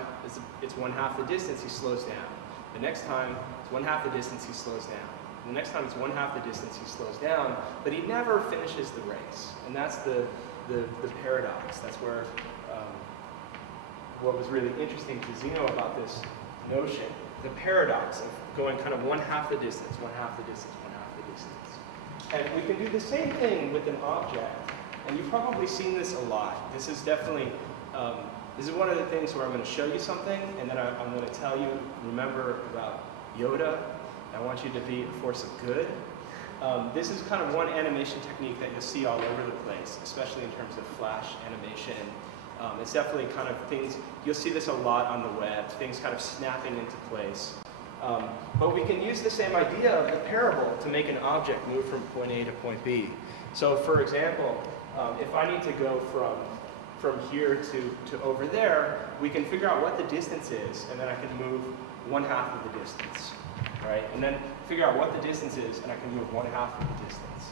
it's 1/2 the distance, he slows down. The next time, it's 1/2 the distance, he slows down. The next time, it's 1/2 the distance, he slows down, but he never finishes the race. And that's the paradox. That's where what was really interesting to Zeno about this notion, the paradox of going kind of 1/2 the distance, 1/2 the distance, 1/2 the distance. And we can do the same thing with an object. And you've probably seen this a lot. This is definitely This is one of the things where I'm going to show you something, and then I'm going to tell you, remember about Yoda. I want you to be a force of good. This is kind of one animation technique that you'll see all over the place, especially in terms of flash animation. It's definitely kind of things, you'll see this a lot on the web, things kind of snapping into place. But we can use the same idea of the parable to make an object move from point A to point B. So for example, if I need to go from here to over there, we can figure out what the distance is, and then I can move 1/2 of the distance, right? And then figure out what the distance is, and I can move 1/2 of the distance.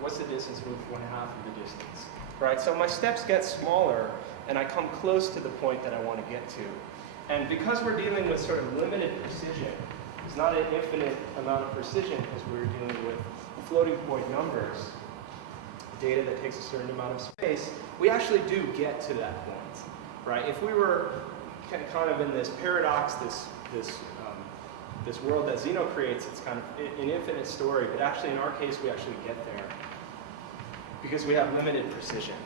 What's the distance? Move 1/2 of the distance, right? So my steps get smaller, and I come close to the point that I want to get to. And because we're dealing with sort of limited precision, it's not an infinite amount of precision because we're dealing with floating point numbers, data that takes a certain amount of space, we actually do get to that point, right? If we were kind of in this paradox, this world that Zeno creates, it's kind of an infinite story, but actually in our case, we actually get there because we have limited precision.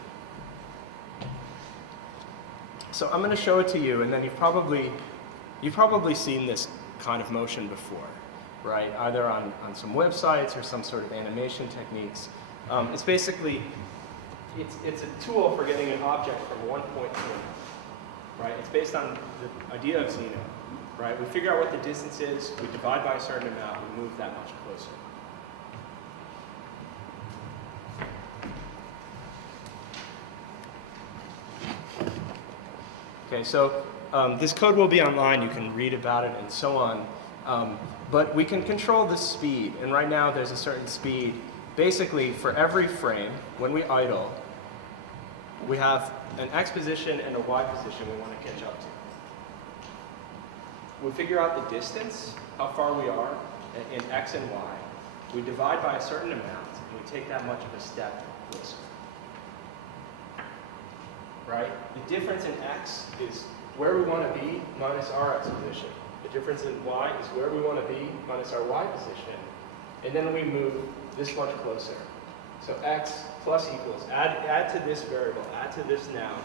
So I'm going to show it to you, and then you've probably seen this kind of motion before, right? Either on some websites or some sort of animation techniques. It's basically, it's a tool for getting an object from one point to another, right? It's based on the idea of Zeno, right? We figure out what the distance is, we divide by a certain amount, we move that much closer. Okay, so this code will be online, you can read about it and so on, but we can control the speed, and right now there's a certain speed. Basically, for every frame, when we idle, we have an X position and a Y position we want to catch up to. We figure out the distance, how far we are, in X and Y. We divide by a certain amount, and we take that much of a step closer. Right? The difference in X is where we want to be minus our X position. The difference in Y is where we want to be minus our Y position. And then we move this much closer. So X plus equals, add to this variable, add to this noun,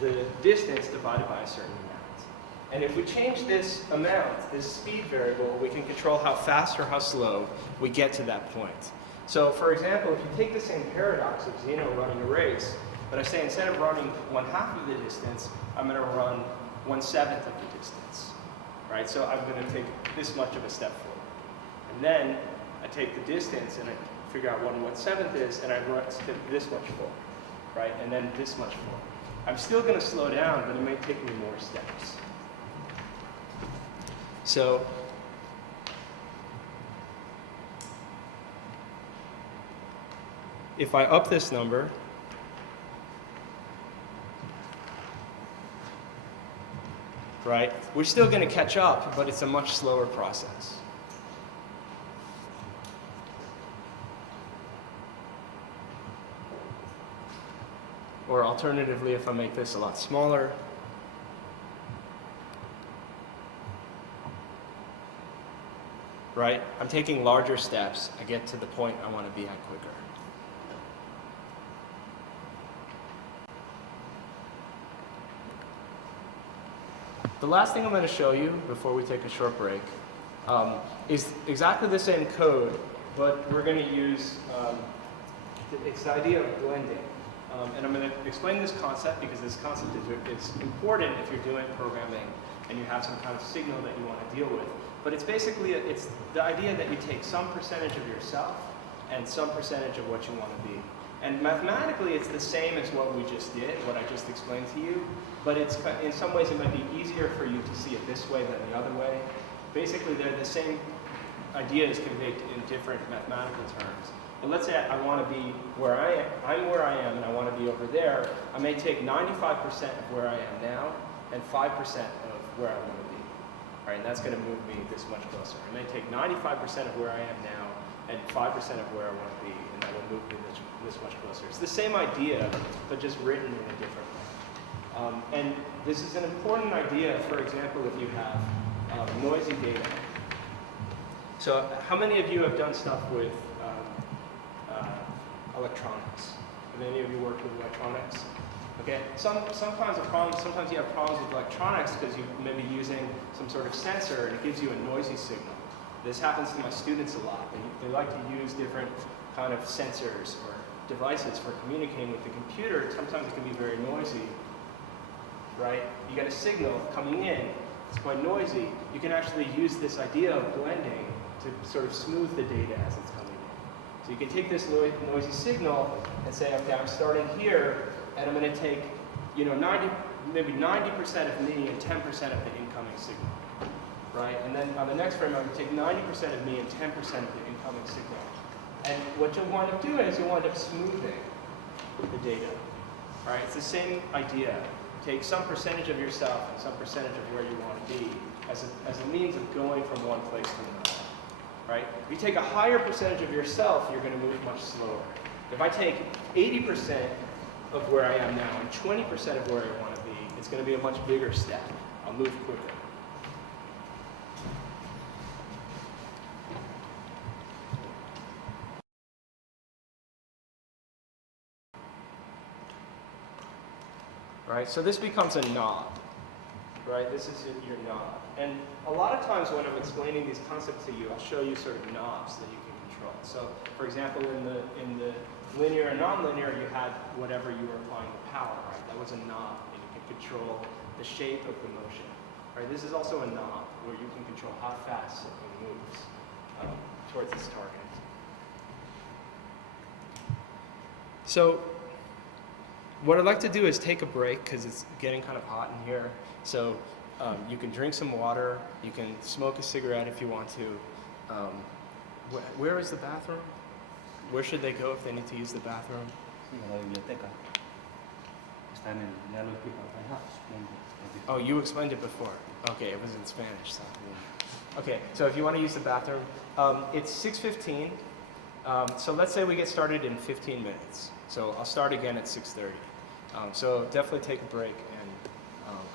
the distance divided by a certain amount. And if we change this amount, this speed variable, we can control how fast or how slow we get to that point. So for example, if you take the same paradox of Zeno running a race, but I say instead of running 1/2 of the distance, I'm going to run 1/7 of the distance. Right? So I'm going to take this much of a step forward. And then I take the distance and I figure out what 1/7 is, and I run this much forward, right? And then this much forward. I'm still going to slow down, but it may take me more steps. So if I up this number, right, we're still going to catch up, but it's a much slower process. Or alternatively, if I make this a lot smaller, right, I'm taking larger steps. I get to the point I want to be at quicker. The last thing I'm going to show you before we take a short break is exactly the same code, but we're going to use, it's the idea of blending. And I'm going to explain this concept because this concept is important if you're doing programming and you have some kind of signal that you want to deal with. But it's basically, it's the idea that you take some percentage of yourself and some percentage of what you want to be. And mathematically, it's the same as what we just did, what I just explained to you. But it's, in some ways, it might be easier for you to see it this way than the other way. Basically, they're the same ideas conveyed in different mathematical terms. But let's say I want to be where I am. I'm where I am, and I want to be over there. I may take 95% of where I am now and 5% of where I want to be. All right, and that's going to move me this much closer. I may take 95% of where I am now and 5% of where I want to be, and that will move me this much closer. It's the same idea, but just written in a different way. And this is an important idea, for example, if you have noisy data. So how many of you have done stuff with electronics? Have any of you worked with electronics? Okay, some kinds of problems, sometimes you have problems with electronics because you may be using some sort of sensor and it gives you a noisy signal. This happens to my students a lot. They like to use different kind of sensors or devices for communicating with the computer. Sometimes it can be very noisy, right? You get a signal coming in, it's quite noisy. You can actually use this idea of blending to sort of smooth the data as it's coming in. So you can take this noisy signal and say, okay, I'm starting here, and I'm going to take, you know, maybe 90% of me and 10% of the incoming signal, right? And then on the next frame, I'm going to take 90% of me and 10% of the incoming signal. And what you'll wind up doing is you'll wind up smoothing the data, right? It's the same idea. Take some percentage of yourself and some percentage of where you want to be as a means of going from one place to another, right? If you take a higher percentage of yourself, you're going to move much slower. If I take 80% of where I am now and 20% of where I want to be, it's going to be a much bigger step. I'll move quicker. Right, so this becomes a knob, right? This is your knob. And a lot of times when I'm explaining these concepts to you, I'll show you sort of knobs that you can control. So, for example, in the linear and nonlinear, you had whatever you were applying the power, right? That was a knob, and you can control the shape of the motion. Right? This is also a knob where you can control how fast something moves towards this target. So, what I'd like to do is take a break because it's getting kind of hot in here. So you can drink some water, you can smoke a cigarette if you want to. Where is the bathroom? Where should they go if they need to use the bathroom? Sí, a la biblioteca. Está en el, ya lo explico. Oh, you explained it before. Okay, it was in Spanish. So. Okay, so if you want to use the bathroom, it's 6:15. So let's say we get started in 15 minutes. So I'll start again at 6:30. So definitely take a break, and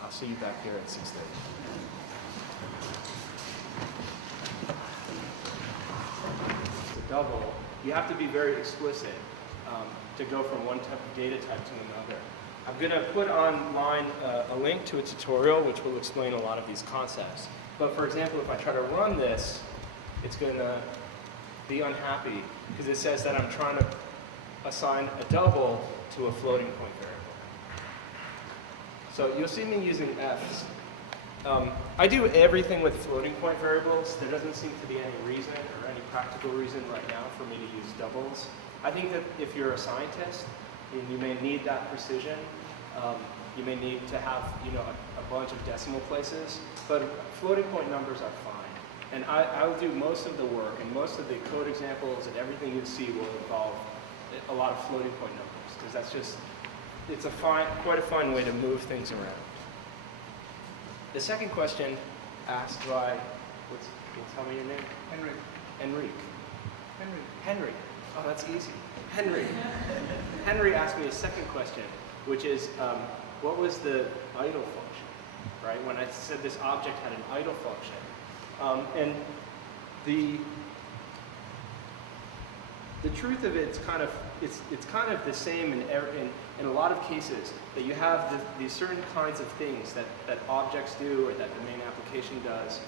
I'll see you back here at 6:30. To double, you have to be very explicit to go from one type of data type to another. I'm going to put online a link to a tutorial which will explain a lot of these concepts. But for example, if I try to run this, it's going to be unhappy because it says that I'm trying to assign a double to a floating point variable. So you'll see me using f's. I do everything with floating point variables. There doesn't seem to be any reason or any practical reason right now for me to use doubles. I think that if you're a scientist, you may need that precision. You may need to have, you know, a bunch of decimal places, but floating point numbers are fine. And I'll do most of the work, and most of the code examples and everything you see will involve a lot of floating point numbers, because that's just, it's quite a fine way to move things around. The second question asked by, tell me your name? Henry. Henry. Oh, that's easy. Henry. Henry asked me a second question, which is, what was the idle function, right? When I said this object had an idle function. And the truth of it is it's kind of the same in a lot of cases, that you have these certain kinds of things that objects do or that the main application does.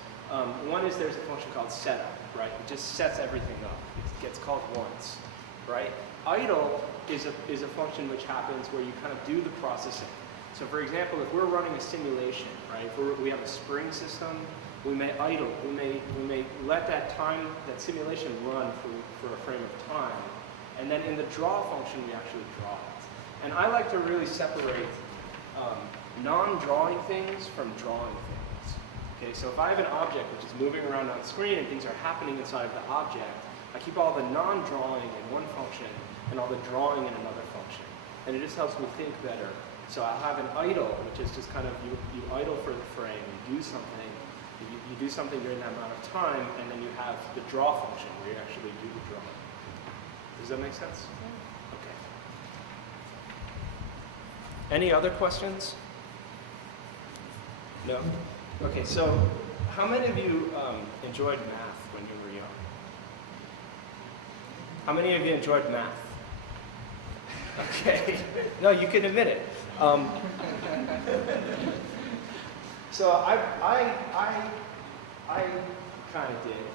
One is there's a function called setup, right? It just sets everything up. It gets called once, right? Idle is a function which happens where you kind of do the processing. So for example, if we're running a simulation, right? If we have a spring system, we may idle. We may let that simulation run for a frame of time, and then in the draw function we actually draw it. And I like to really separate non-drawing things from drawing things. Okay, so if I have an object which is moving around on screen and things are happening inside of the object, I keep all the non-drawing in one function and all the drawing in another function. And it just helps me think better. So I'll have an idle, which is just kind of you idle for the frame, you do something, you do something during that amount of time, and then you have the draw function where you actually do the drawing. Does that make sense? Okay. Any other questions? No? Okay, so how many of you enjoyed math when you were young? How many of you enjoyed math? Okay. No, you can admit it. So I kind of did.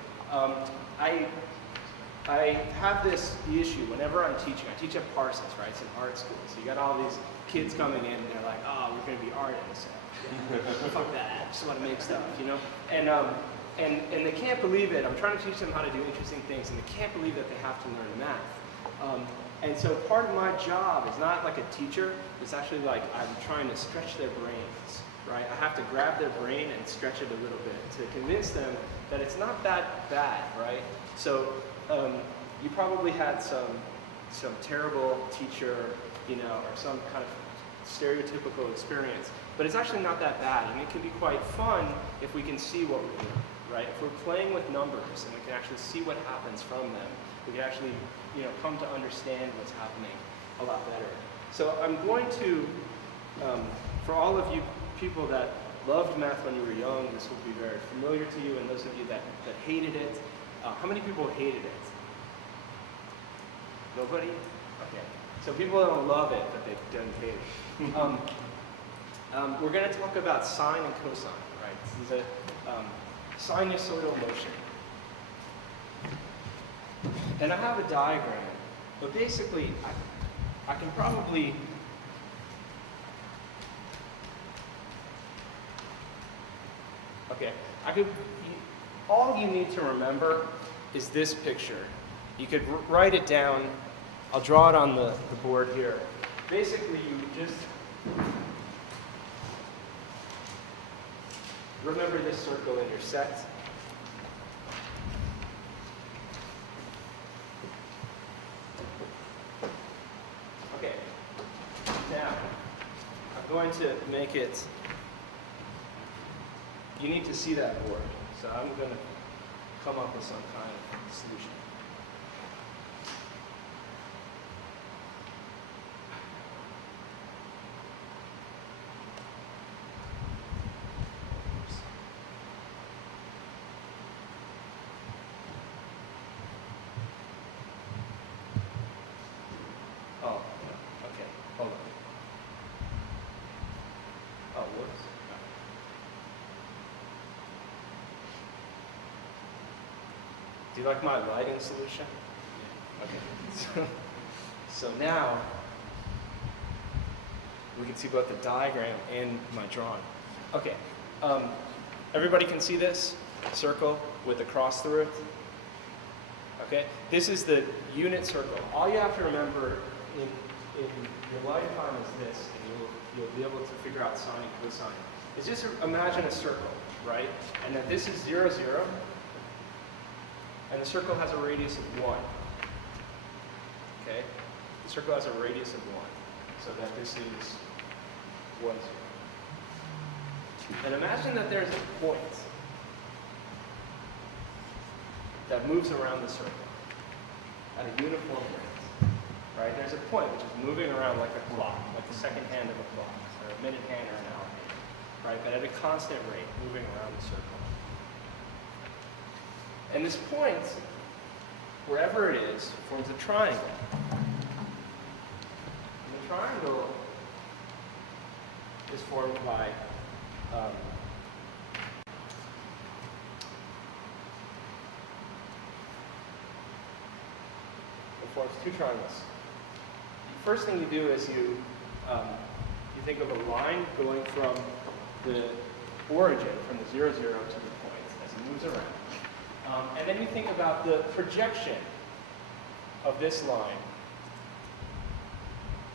I have this issue whenever I'm teaching. I teach at Parsons, right? It's an art school. So you got all these kids coming in and they're like, oh, we're going to be artists. Fuck that. I just want to make stuff, you know? And they can't believe it. I'm trying to teach them how to do interesting things, and they can't believe that they have to learn math. And so part of my job is not like a teacher. It's actually like I'm trying to stretch their brains, right? I have to grab their brain and stretch it a little bit to convince them that it's not that bad, right? So you probably had some terrible teacher, you know, or some kind of stereotypical experience, but it's actually not that bad, and it can be quite fun if we can see what we're doing, right? If we're playing with numbers and we can actually see what happens from them, we can actually, you know, come to understand what's happening a lot better. So I'm going to, for all of you people that loved math when you were young, this will be very familiar to you, and those of you that hated it, how many people hated it? Nobody? Okay. So people don't love it, but they don't hate it. We're going to talk about sine and cosine, right? This is a sinusoidal motion. And I have a diagram, but basically I can probably all you need to remember is this picture. You could write it down. I'll draw it on the board here. Basically, you just remember this circle in your set. Okay. Now, I'm going to make it. You need to see that board. So I'm going to come up with some kind of solution. Oh, okay. Hold on. Oh, whoops. Do you like my lighting solution? Okay. So now we can see both the diagram and my drawing. Okay. Everybody can see this circle with a cross through it? Okay. This is the unit circle. All you have to remember in your lifetime is this, and you'll be able to figure out sine and cosine. Is just imagine a circle, right? And that this is 0, 0. And the circle has a radius of 1. Okay? The circle has a radius of 1. So that this is 1, 0. And imagine that there's a point that moves around the circle at a uniform rate. Right? There's a point which is moving around like a clock, like the second hand of a clock, or a minute hand or an hour hand. Right? But at a constant rate, moving around the circle. And this point, wherever it is, forms a triangle. And the triangle is formed by it forms two triangles. The first thing you do is you think of a line going from the origin, from the 0, 0 to the point as it moves around. And then you think about the projection of this line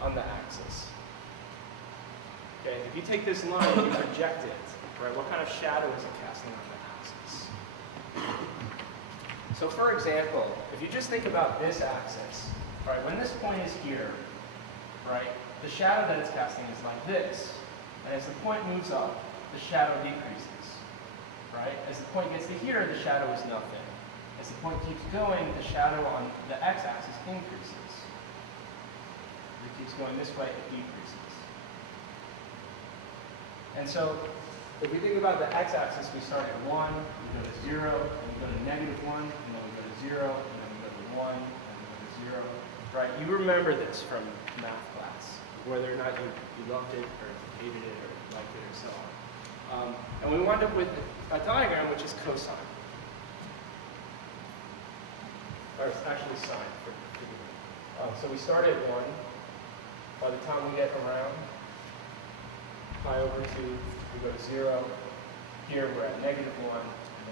on the axis. Okay, if you take this line and you project it, right, what kind of shadow is it casting on the axis? So for example, if you just think about this axis, right, when this point is here, right, the shadow that it's casting is like this. And as the point moves up, the shadow decreases. Right? As the point gets to here, the shadow is nothing. As the point keeps going, the shadow on the x-axis increases. As it keeps going this way, it decreases. And so, if we think about the x-axis, we start at 1, we go to 0, and we go to -1, and then we go to 0, and then we go to 1, and we go to 0. Right? You remember this from math class. whether or not you loved it or hated it or liked it or so on. And we wind up with a diagram which is cosine. Or it's actually sine. So we start at 1. By the time we get around pi over 2, we go to 0. Here we're at -1, and then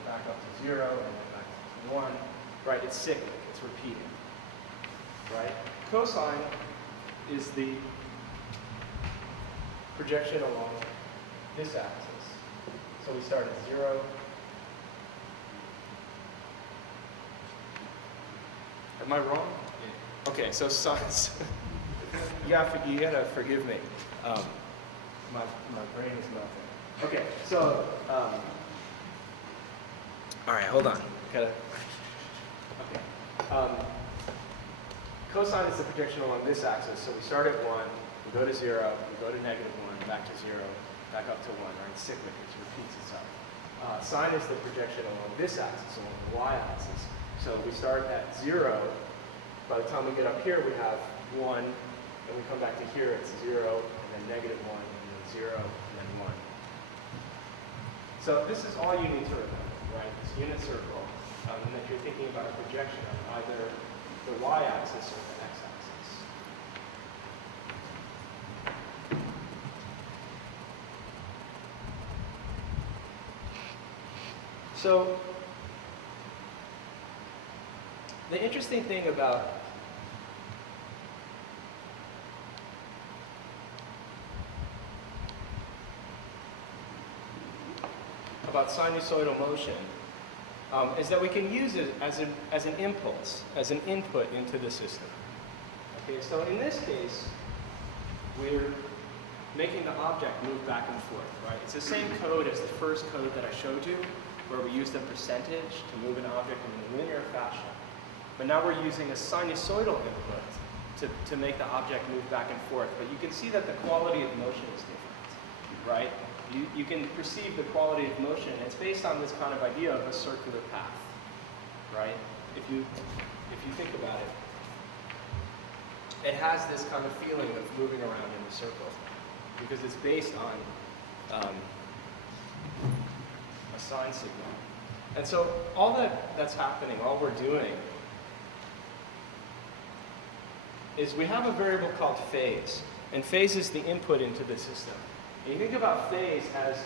back up to 0, and then back to 1. Right, it's cyclic, it's repeating. Right? Cosine is the projection along this axis. So we start at 0. Am I wrong? Yeah. Okay, so sines. you gotta forgive me. My brain is melting. Okay, so all right, hold on. Okay. Cosine is the projection along this axis. So we start at 1, we go to 0, we go to -1, back to 0, back up to 1. Right, it's cyclic, it repeats itself. Sine is the projection along this axis, along the y-axis. So we start at 0. By the time we get up here, we have 1, and we come back to here, it's 0, and then -1, and then 0, and then 1. So this is all you need to remember, right? This unit circle, and that you're thinking about a projection on either the y-axis or the x-axis. So the interesting thing about sinusoidal motion is that we can use it as an impulse, as an input into the system. Okay, so in this case, we're making the object move back and forth, right? It's the same code as the first code that I showed you, where we used a percentage to move an object in a linear fashion. But now we're using a sinusoidal input to make the object move back and forth. But you can see that the quality of motion is different, right? You can perceive the quality of motion. It's based on this kind of idea of a circular path, right? If you think about it, it has this kind of feeling of moving around in a circle because it's based on a sine signal. And so all that's happening, all we're doing, is we have a variable called phase. And phase is the input into the system. And you think about phase as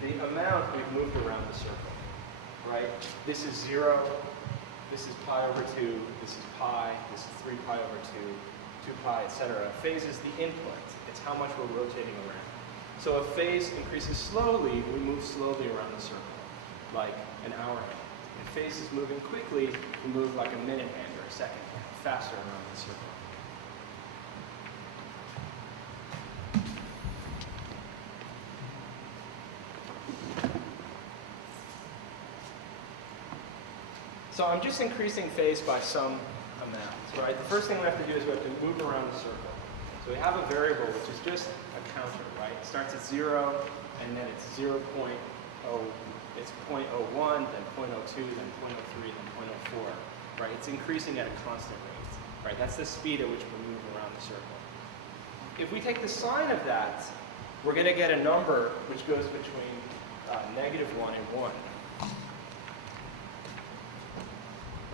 the amount we've moved around the circle, right? This is 0, this is pi over 2, this is pi, this is 3 pi over 2 pi, etc. Phase is the input. It's how much we're rotating around. So if phase increases slowly, we move slowly around the circle, like an hour hand. If phase is moving quickly, we move like a minute hand or a second hand, faster around the circle. So I'm just increasing phase by some amount, right? The first thing we have to do is we have to move around the circle. So we have a variable which is just a counter, right? It starts at 0, and then it's 0.01, then 0.02, then 0.03, then 0.04, right? It's increasing at a constant rate, right? That's the speed at which we move around the circle. If we take the sine of that, we're going to get a number which goes between -1 and 1.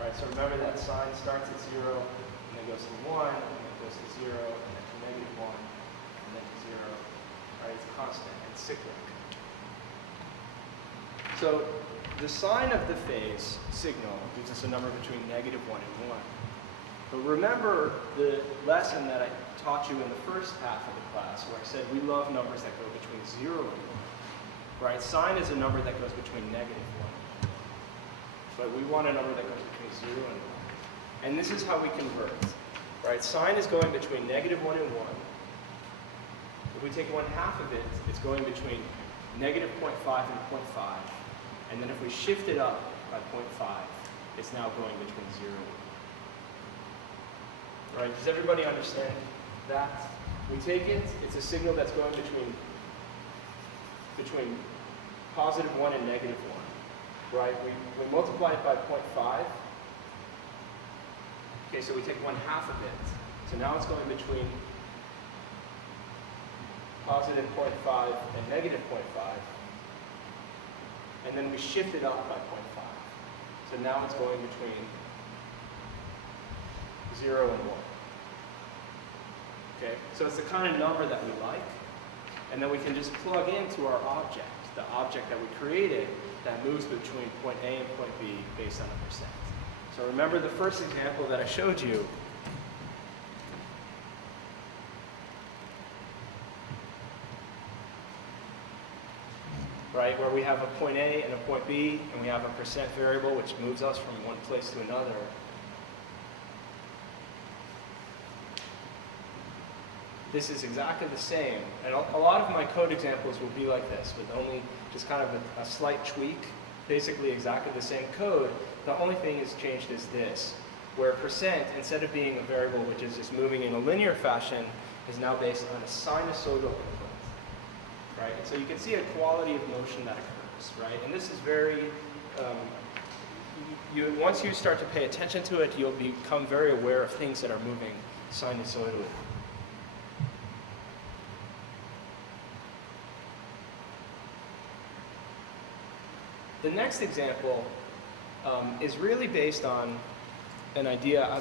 Right, so remember that sine starts at 0, and then goes to 1, and then goes to 0, and then to -1, and then to 0. Right, it's constant, it's cyclic. So the sine of the phase signal gives us a number between -1 and 1. But remember the lesson that I taught you in the first half of the class, where I said we love numbers that go between 0 and 1. Right, sine is a number that goes between -1. But we want a number that goes between 0 and 1. And this is how we convert. Right? Sine is going between -1 and 1. If we take 1/2 of it, it's going between -0.5 and 0.5. And then if we shift it up by 0.5, it's now going between 0 and 1. Right? Does everybody understand that? We take it, it's a signal that's going between +1 and -1. Right, we multiply it by 0.5. Okay, so we take 1/2 of it. So now it's going between positive 0.5 and negative 0.5, and then we shift it up by 0.5. So now it's going between 0 and 1. Okay, so it's the kind of number that we like, and then we can just plug into our object, the object that we created that moves between point A and point B based on a percent. So remember the first example that I showed you. Right, where we have a point A and a point B, and we have a percent variable which moves us from one place to another. This is exactly the same, and a lot of my code examples will be like this, with only just kind of a slight tweak, basically exactly the same code. The only thing is changed is this, where percent, instead of being a variable which is just moving in a linear fashion, is now based on a sinusoidal input, right? And so you can see a quality of motion that occurs, right? And this is very, once you start to pay attention to it, you'll become very aware of things that are moving sinusoidally. The next example is really based on an idea I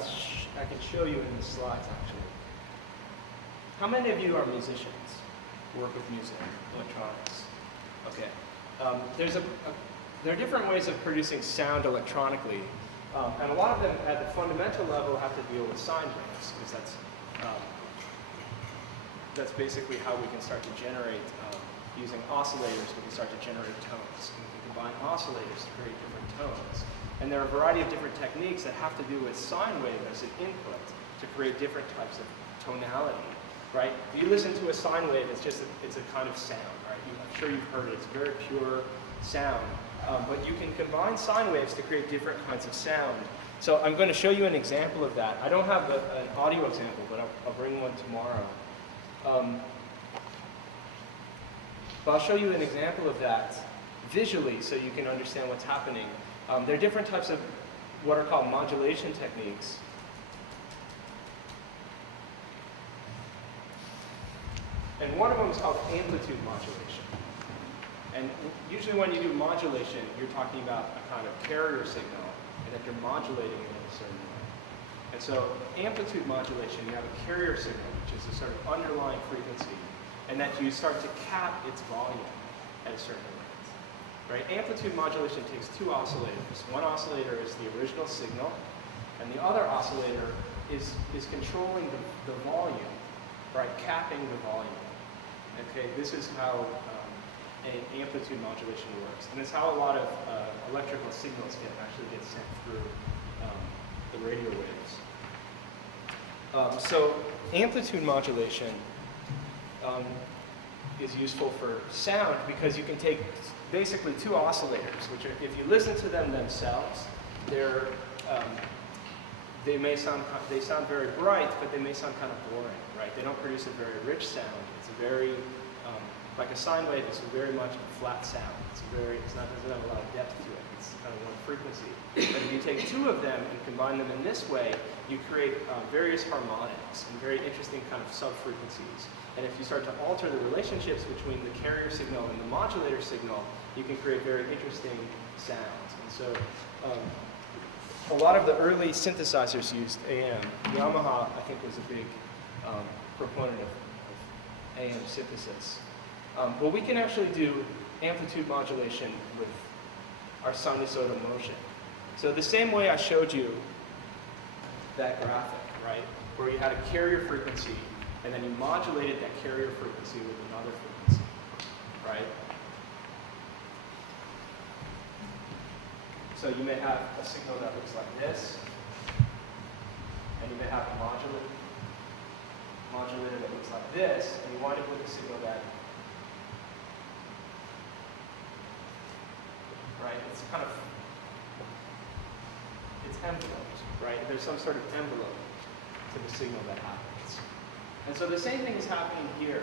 can show you in the slides, actually. How many of you are musicians, work with music, electronics? Okay. There are different ways of producing sound electronically, and a lot of them at the fundamental level have to deal with sine waves, because that's basically how we can start to generate, using oscillators, we can start to generate tones. Combine oscillators to create different tones. And there are a variety of different techniques that have to do with sine wave as an input to create different types of tonality, right? If you listen to a sine wave, it's a kind of sound, right? I'm sure you've heard it. It's a very pure sound. But you can combine sine waves to create different kinds of sound. So I'm going to show you an example of that. I don't have an audio example, but I'll bring one tomorrow. But I'll show you an example of that visually so you can understand what's happening. There are different types of what are called modulation techniques. And one of them is called amplitude modulation. And usually when you do modulation, you're talking about a kind of carrier signal and that you're modulating it in a certain way. And so amplitude modulation, you have a carrier signal, which is a sort of underlying frequency, and that you start to cap its volume at a certain rate. Right? Amplitude modulation takes two oscillators. One oscillator is the original signal, and the other oscillator is controlling the volume, right? Capping the volume. Okay, this is how an amplitude modulation works, and it's how a lot of electrical signals actually get sent through the radio waves. So amplitude modulation is useful for sound because you can take basically two oscillators, which are, if you listen to them themselves, they sound very bright, but they may sound kind of boring, right? They don't produce a very rich sound. It's a very, like a sine wave, it's very much a flat sound. Doesn't have a lot of depth to it. It's kind of one frequency. But if you take two of them and combine them in this way, you create various harmonics and very interesting kind of sub-frequencies. And if you start to alter the relationships between the carrier signal and the modulator signal, you can create very interesting sounds. And so a lot of the early synthesizers used AM. Yamaha, I think, was a big proponent of AM synthesis. Well, we can actually do amplitude modulation with our sinusoidal motion. So the same way I showed you that graphic, right, where you had a carrier frequency, and then you modulated that carrier frequency with another frequency, right? So you may have a signal that looks like this, and you may have a modulator that looks like this, and you wind up with a signal that, right, it's kind of, it's enveloped, right? There's some sort of envelope to the signal that happens. And so the same thing is happening here.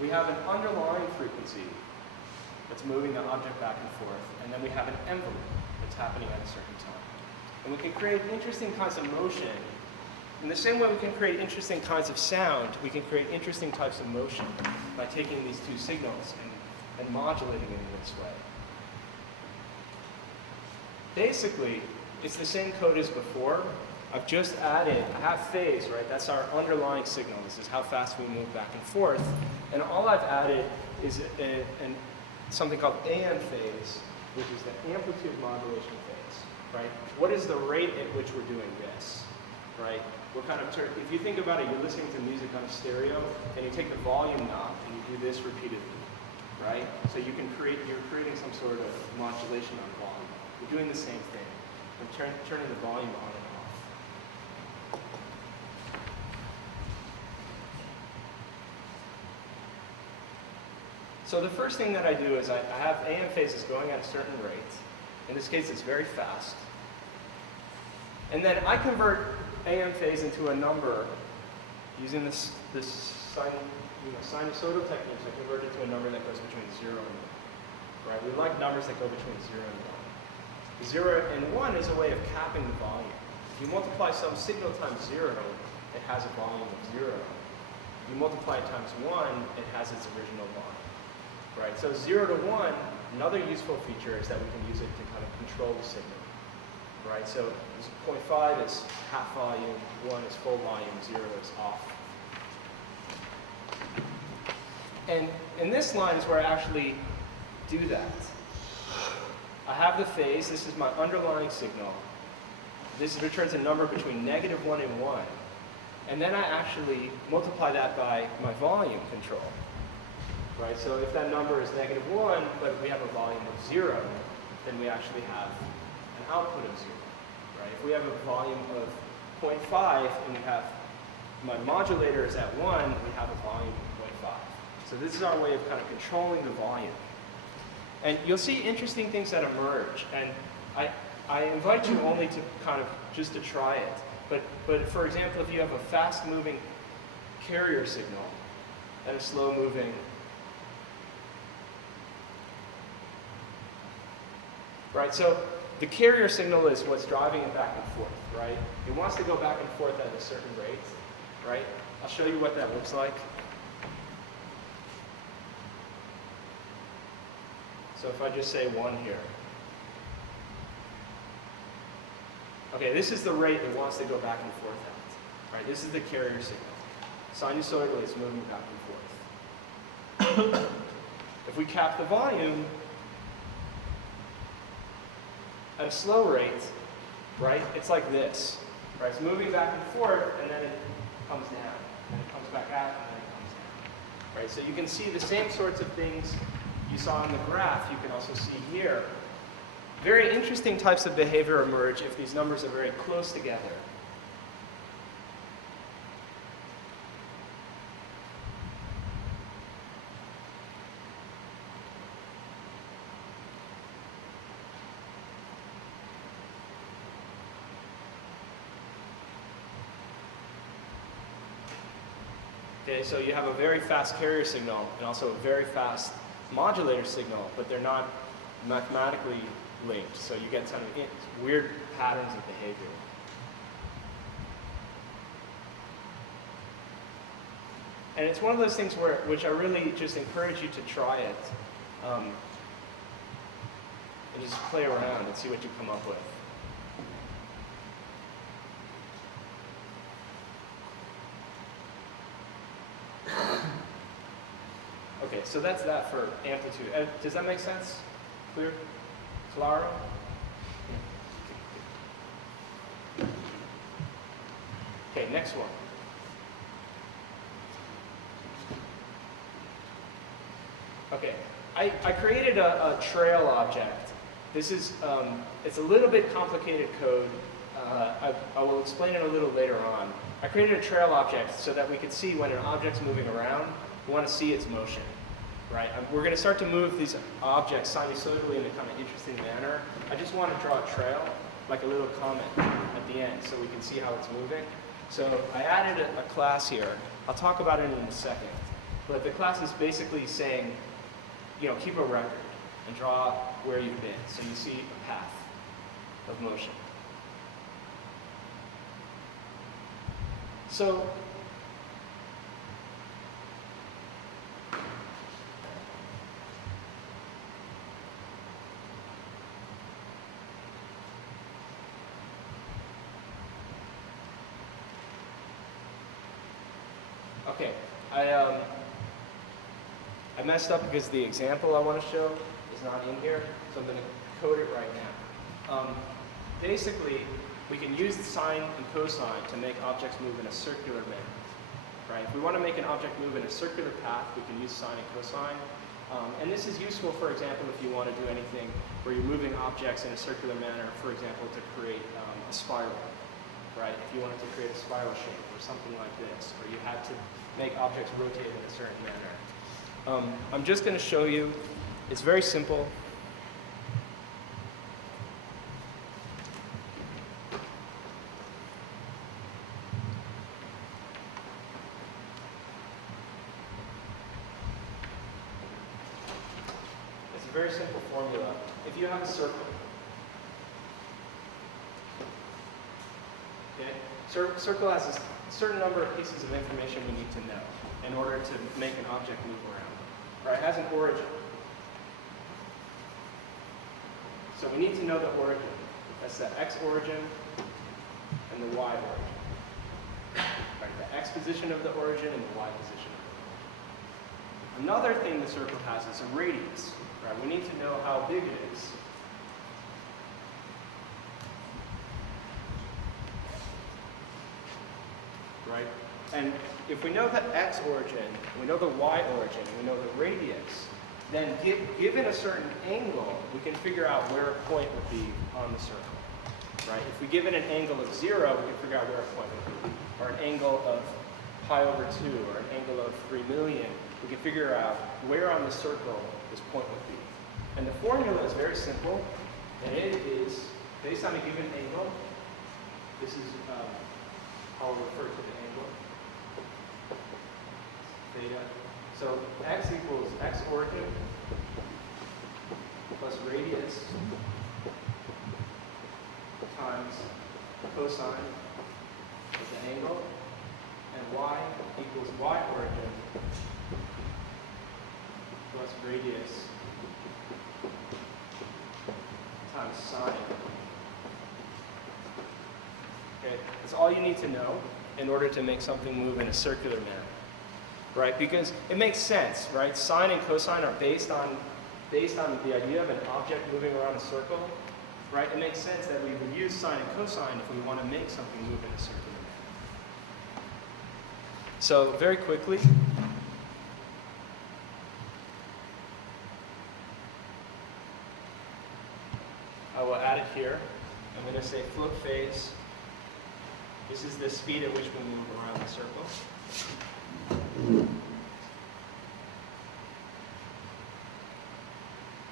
We have an underlying frequency that's moving the object back and forth, and then we have an envelope that's happening at a certain time. And we can create interesting kinds of motion In the same way we can create interesting kinds of sound, we can create interesting types of motion by taking these two signals and modulating it in this way. Basically, it's the same code as before. I've just added a half phase, right? That's our underlying signal. This is how fast we move back and forth. And all I've added is something called AM phase, which is the amplitude modulation phase, right? What is the rate at which we're doing this, right? If you think about it, you're listening to music on a stereo, and you take the volume knob and you do this repeatedly, right? So you're creating some sort of modulation on volume. You're doing the same thing. You're turning the volume on and off. So the first thing that I do is I have AM phases going at a certain rate. In this case, it's very fast. And then I convert AM phase into a number using this sinusoidal techniques. I convert it to a number that goes between 0 and 1. Right? We like numbers that go between 0 and 1. 0 and 1 is a way of capping the volume. If you multiply some signal times 0, it has a volume of 0. If you multiply it times 1, it has its original volume. Right? So 0 to 1, another useful feature is that we can use it to kind of control the signal. Right? So 0.5 is half volume, 1 is full volume, 0 is off. And in this line is where I actually do that. I have the phase, this is my underlying signal. This returns a number between -1 and 1. And then I actually multiply that by my volume control. Right? So if that number is -1, but we have a volume of 0, then we actually have an output of 0. Right? If we have a volume of 0.5 and we have my modulator is at 1, we have a volume of 0.5. So this is our way of kind of controlling the volume. And you'll see interesting things that emerge. And I invite you only to kind of just to try it. But for example, if you have a fast-moving carrier signal and a slow-moving right, so the carrier signal is what's driving it back and forth, right? It wants to go back and forth at a certain rate, right? I'll show you what that looks like. So if I just say 1 here. Okay, this is the rate it wants to go back and forth at. Right, this is the carrier signal. Sinusoidally, it's moving back and forth. If we cap the volume at a slow rate, right, it's like this. Right, it's moving back and forth, and then it comes down. And it comes back out, and then it comes down. Right, so you can see the same sorts of things you saw on the graph, you can also see here. Very interesting types of behavior emerge if these numbers are very close together. Okay, so you have a very fast carrier signal and also a very fast modulator signal, but they're not mathematically linked. So you get some weird patterns of behavior. And it's one of those things which I really just encourage you to try it and just play around and see what you come up with. Okay, so that's that for amplitude. Does that make sense? Clear? Claro? Okay, next one. Okay, I created a trail object. This is, it's a little bit complicated code. I will explain it a little later on. I created a trail object so that we could see when an object's moving around, we want to see its motion. Right? We're going to start to move these objects sinusoidally in a kind of interesting manner. I just want to draw a trail, like a little comment at the end, so we can see how it's moving. So I added a class here. I'll talk about it in a second. But the class is basically saying, you know, keep a record and draw where you've been, so you see a path of motion. So okay, I messed up because the example I want to show is not in here, so I'm going to code it right now. Basically, we can use the sine and cosine to make objects move in a circular manner, right? If we want to make an object move in a circular path, we can use sine and cosine. And this is useful, for example, if you want to do anything where you're moving objects in a circular manner, for example, to create a spiral, right? If you wanted to create a spiral shape or something like this, or you had to make objects rotate in a certain manner. I'm just going to show you. It's very simple. It's a very simple formula. If you have a circle, okay, circle has a certain number of pieces of information we need to know in order to make an object move around. Right, it has an origin. So we need to know the origin. That's the x origin and the y origin. Right, the x position of the origin and the y position of the origin. Another thing the circle has is a radius. Right, we need to know how big it is. Right? And if we know the x origin, we know the y origin, and we know the radius, then given a certain angle, we can figure out where a point would be on the circle. Right? If we give it an angle of 0, we can figure out where a point would be. Or an angle of pi over 2, or an angle of 3 million. We can figure out where on the circle this point would be. And the formula is very simple, and it is based on a given angle. This is how I'll refer to the angle. Theta. So x equals x origin plus radius times cosine of the angle, and y equals y origin plus radius times sine. Okay, that's all you need to know in order to make something move in a circular manner. Right? Because it makes sense, right? Sine and cosine are based on the idea of an object moving around a circle, right? It makes sense that we would use sine and cosine if we want to make something move in a circular manner. So very quickly, I will add it here. I'm going to say float phase. This is the speed at which we move around the circle.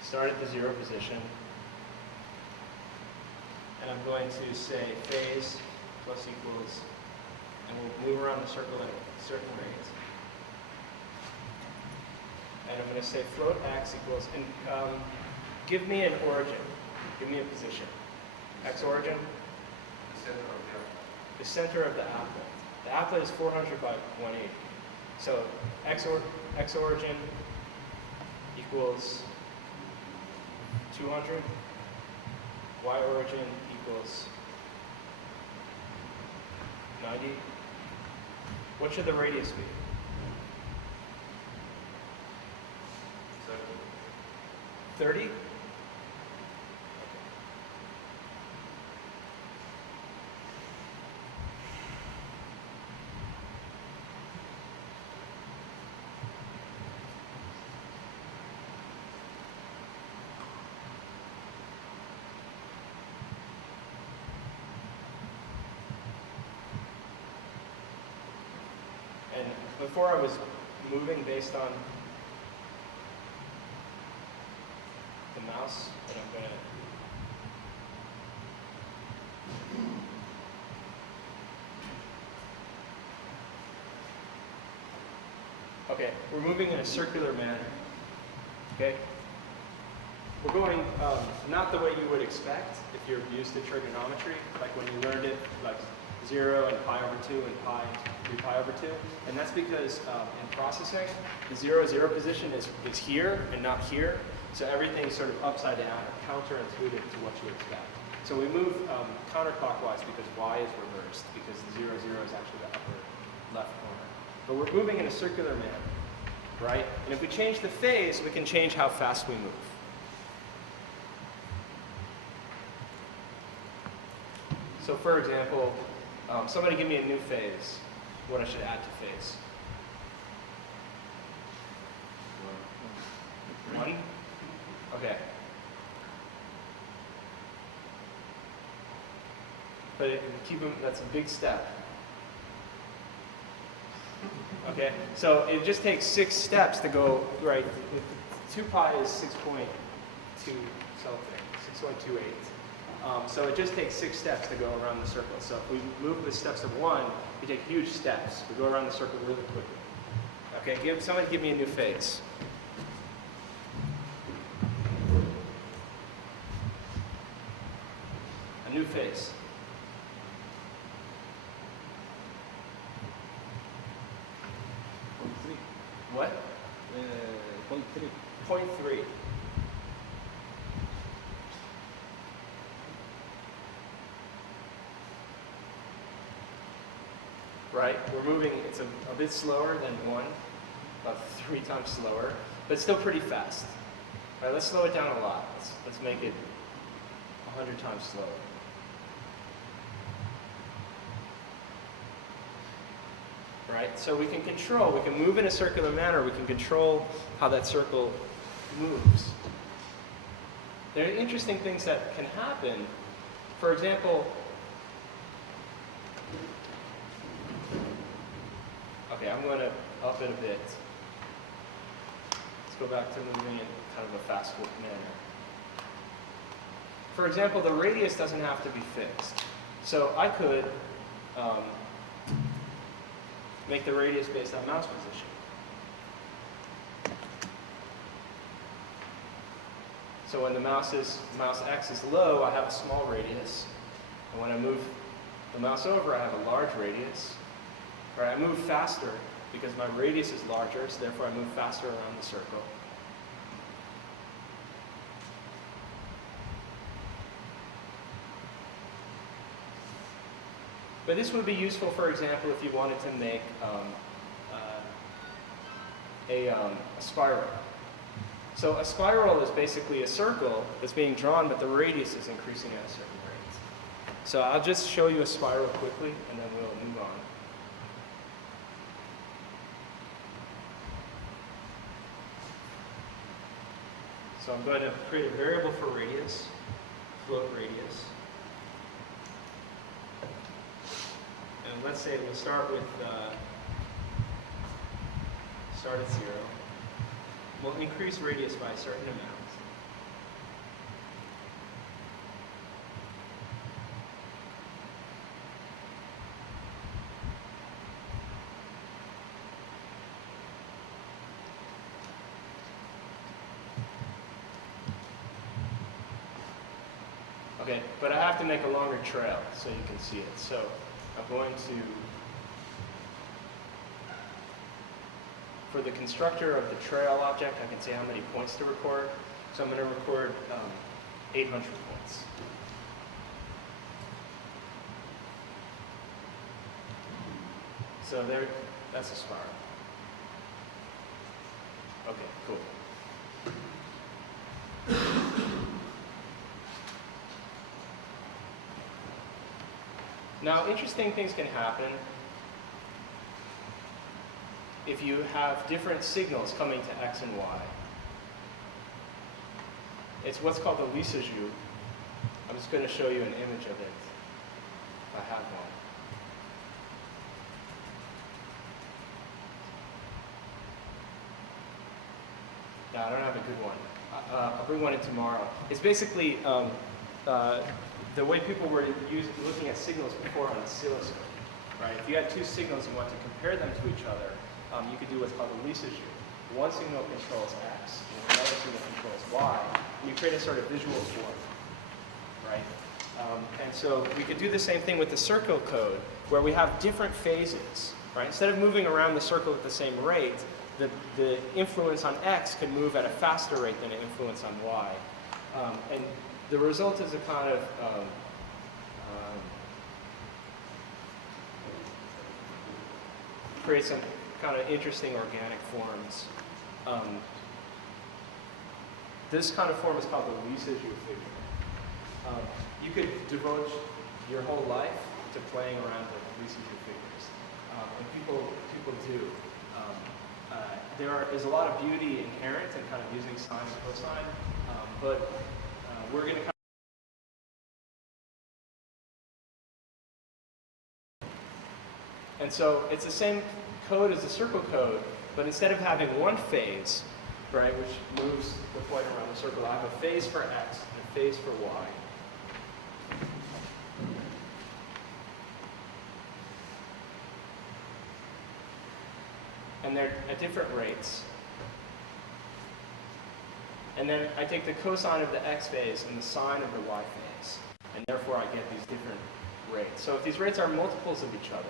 Start at the 0 position, and I'm going to say phase plus equals, and we'll move around the circle at a certain rate. And I'm going to say float x equals, and give me an origin, give me a position. X origin? The center of the applet. The applet is 400 by 180. So x origin equals 200. Y origin equals 90. What should the radius be? 30? And before I was moving based on the mouse, but I'm going to... Okay, we're moving in a circular manner. Okay? We're going not the way you would expect if you're used to trigonometry, like when you learned it, like 0 and pi over 2 and pi 3 pi over 2. And that's because in processing, the 0, 0 position is here and not here. So everything's sort of upside down or counterintuitive to what you expect. So we move counterclockwise because y is reversed, because the 0, 0 is actually the upper left corner. But we're moving in a circular manner, right? And if we change the phase, we can change how fast we move. So for example, somebody give me a new phase, what I should add to phase. 1? Okay. But keep them, that's a big step. Okay, so it just takes 6 steps to go, right, 2 pi is 6.2 something, 6.28. So it just takes 6 steps to go around the circle. So if we move the steps of 1, we take huge steps. We go around the circle really quickly. Okay, somebody give me a new phase. A new phase. What? 0.3. 0.3. Right? We're moving, it's a bit slower than 1, about 3 times slower, but still pretty fast. All right, let's slow it down a lot. Let's make it 100 times slower. Right? So we can move in a circular manner, we can control how that circle moves. There are interesting things that can happen. For example, okay, I'm going to up it a bit. Let's go back to moving in kind of a fast manner. For example, the radius doesn't have to be fixed. So I could make the radius based on mouse position. So when the mouse X is low, I have a small radius. And when I move the mouse over, I have a large radius. Or I move faster because my radius is larger, so therefore I move faster around the circle. But this would be useful, for example, if you wanted to make a spiral. So a spiral is basically a circle that's being drawn, but the radius is increasing at a certain rate. So I'll just show you a spiral quickly, and then we'll move on. So I'm going to create a variable for radius, float radius. And let's say we'll start with, start at 0. We'll increase radius by a certain amount. Okay, but I have to make a longer trail so you can see it. So I'm going to, for the constructor of the trail object, I can say how many points to record. So I'm going to record 800 points. So there, that's a spiral. Okay, cool. Now, interesting things can happen if you have different signals coming to X and Y. It's what's called the Lissajous. I'm just going to show you an image of it, if I have one. No, I don't have a good one. I'll bring one in tomorrow. It's basically the way people were looking at signals before on oscilloscope, right? If you had two signals and want to compare them to each other, you could do what's called a Lissajous. One signal controls X, and another signal controls Y, and you create a sort of visual form, right? And so we could do the same thing with the circle code, where we have different phases, right? Instead of moving around the circle at the same rate, the influence on x could move at a faster rate than an influence on y. And the result is a kind of create some kind of interesting organic forms. This kind of form is called the Lieberman figure. You could devote your whole life to playing around with Lieberman figures, and people do. There is a lot of beauty inherent in kind of using sine and cosine, but we're going to and so it's the same code as the circle code, but instead of having one phase, right, which moves the point around the circle, I have a phase for x and a phase for y. And they're at different rates. And then I take the cosine of the x phase and the sine of the y phase, and therefore I get these different rates. So if these rates are multiples of each other,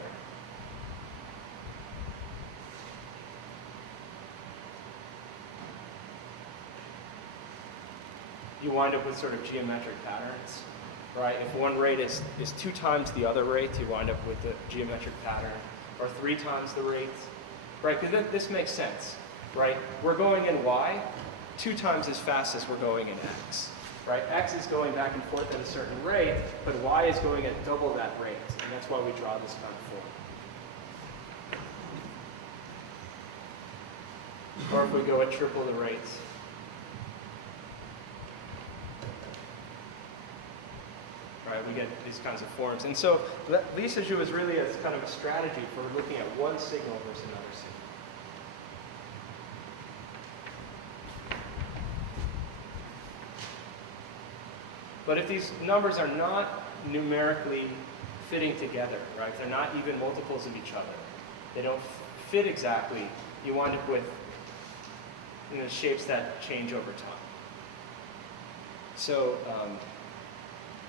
you wind up with sort of geometric patterns, right? If one rate is 2 times the other rate, you wind up with the geometric pattern, or 3 times the rate, right? Because this makes sense, right? We're going in y 2 times as fast as we're going in x, right? X is going back and forth at a certain rate, but y is going at double that rate, and that's why we draw this kind of form. Or if we go at triple the rates. Right, we get these kinds of forms. And so Lieberman is really a kind of a strategy for looking at one signal versus another signal. But if these numbers are not numerically fitting together, right, they're not even multiples of each other, they don't fit exactly, you wind up with shapes that change over time. So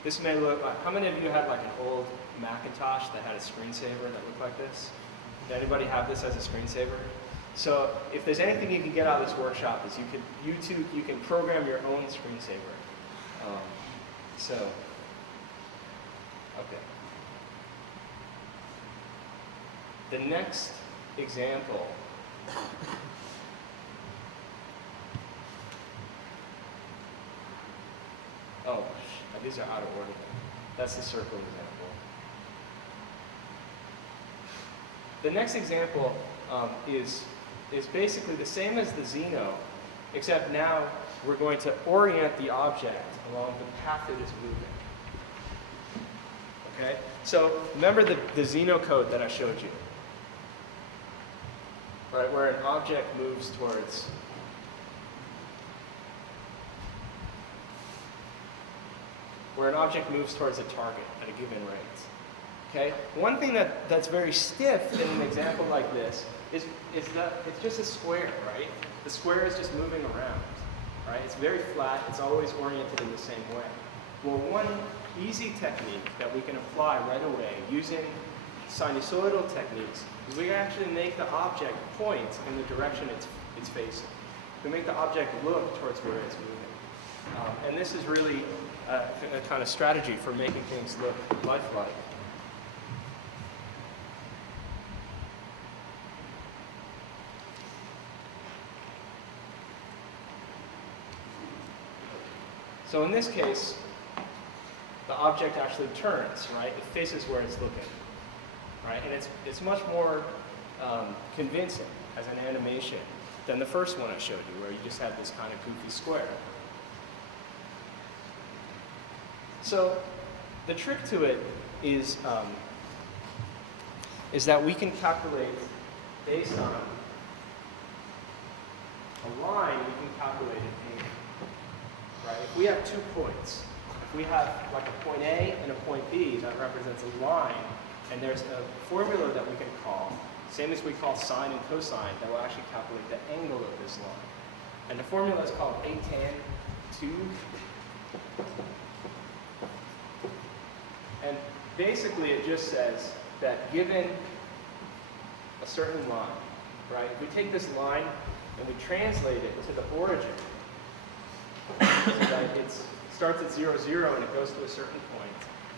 this may look like, how many of you had like an old Macintosh that had a screensaver that looked like this? Did anybody have this as a screensaver? So if there's anything you can get out of this workshop is you can program your own screensaver. Okay. The next example these are out of order. That's the circle example. The next example is basically the same as the Zeno, except now we're going to orient the object along the path it is moving. Okay? So remember the Zeno code that I showed you, right? Where an object moves towards a target at a given rate. Okay? One thing that's very stiff in an example like this is that it's just a square, right? The square is just moving around, right? It's very flat. It's always oriented in the same way. Well, one easy technique that we can apply right away using sinusoidal techniques is we actually make the object point in the direction it's facing. We make the object look towards where it's moving. And this is really a kind of strategy for making things look lifelike. So in this case, the object actually turns, right? It faces where it's looking, right? And it's much more convincing as an animation than the first one I showed you, where you just had this kind of goofy square. So the trick to it is that we can calculate based on a line, we can calculate an angle, right? If we have 2 points, if we have like a point A and a point B, that represents a line, and there's a formula that we can call, same as we call sine and cosine, that will actually calculate the angle of this line. And the formula is called A tan 2 basically it just says that given a certain line, right? If we take this line and we translate it to the origin, so that it starts at 0, 0 and it goes to a certain point,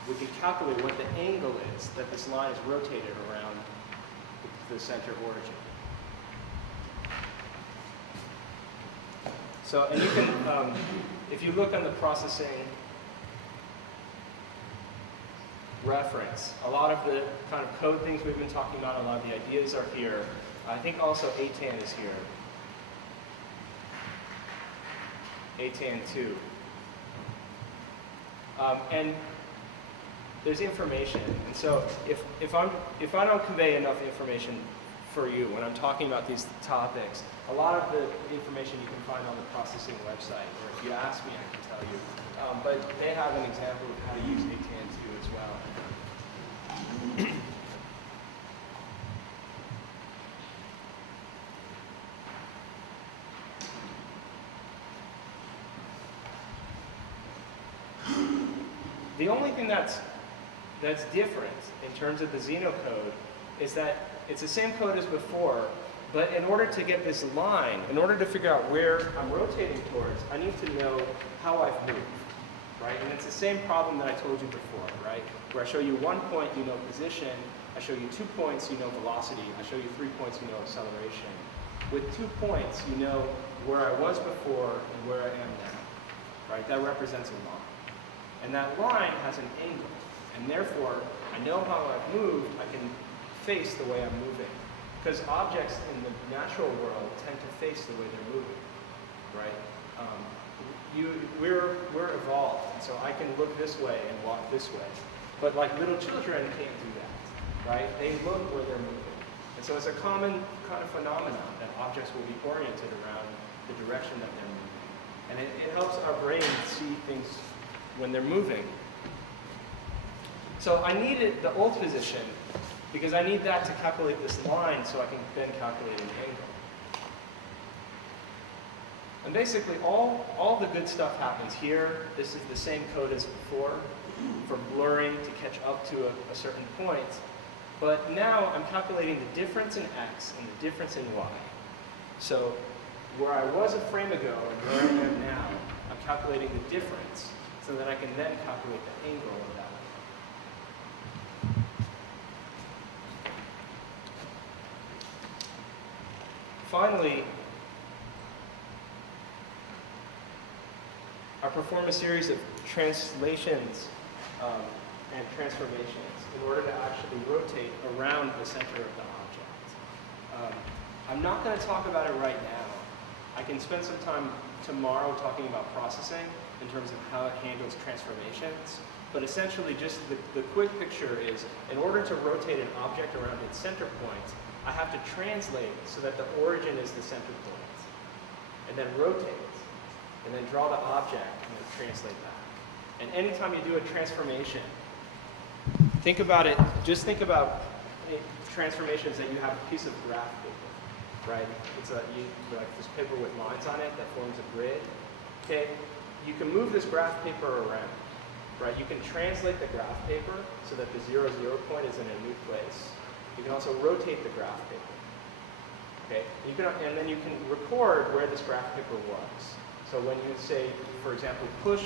we can calculate what the angle is that this line is rotated around the center origin. So, and you can, if you look on the processing reference, a lot of the kind of code things we've been talking about, a lot of the ideas are here. I think also ATAN is here. ATAN 2. And there's information. And so if I don't convey enough information for you when I'm talking about these topics, a lot of the information you can find on the processing website, or if you ask me, I can tell you. But they have an example of how to use ATAN 2 as well. The only thing that's different in terms of the Xeno code is that it's the same code as before, but in order to get this line, in order to figure out where I'm rotating towards, I need to know how I've moved, right? And it's the same problem that I told you before, right? Where I show you 1 point, you know position. I show you 2 points, you know velocity. I show you 3 points, you know acceleration. With 2 points, you know where I was before and where I am now, right? That represents a line. And that line has an angle, and therefore, I know how I've moved, I can face the way I'm moving. Because objects in the natural world tend to face the way they're moving, right? We're evolved, and so I can look this way and walk this way. But like little children can't do that, right? They look where they're moving. And so it's a common kind of phenomenon that objects will be oriented around the direction that they're moving. And it helps our brain see things when they're moving. So I needed the old position because I need that to calculate this line so I can then calculate an angle. And basically all the good stuff happens here. This is the same code as before for blurring to catch up to a certain point. But now I'm calculating the difference in x and the difference in y. So where I was a frame ago and where I am now, I'm calculating the difference so that I can then calculate the angle of that. Finally, I perform a series of translations and transformations in order to actually rotate around the center of the object. I'm not going to talk about it right now. I can spend some time tomorrow talking about processing in terms of how it handles transformations. But essentially, just the quick picture is, in order to rotate an object around its center point, I have to translate so that the origin is the center point, and then rotate, and then draw the object, and then translate that. And anytime you do a transformation, think about it, just think about transformations that you have a piece of graph paper, right? It's like this paper with lines on it that forms a grid. Okay, you can move this graph paper around, right? You can translate the graph paper so that the 0, 0 point is in a new place. You can also rotate the graph paper. Okay, and then you can record where this graph paper was. So when you say, for example, push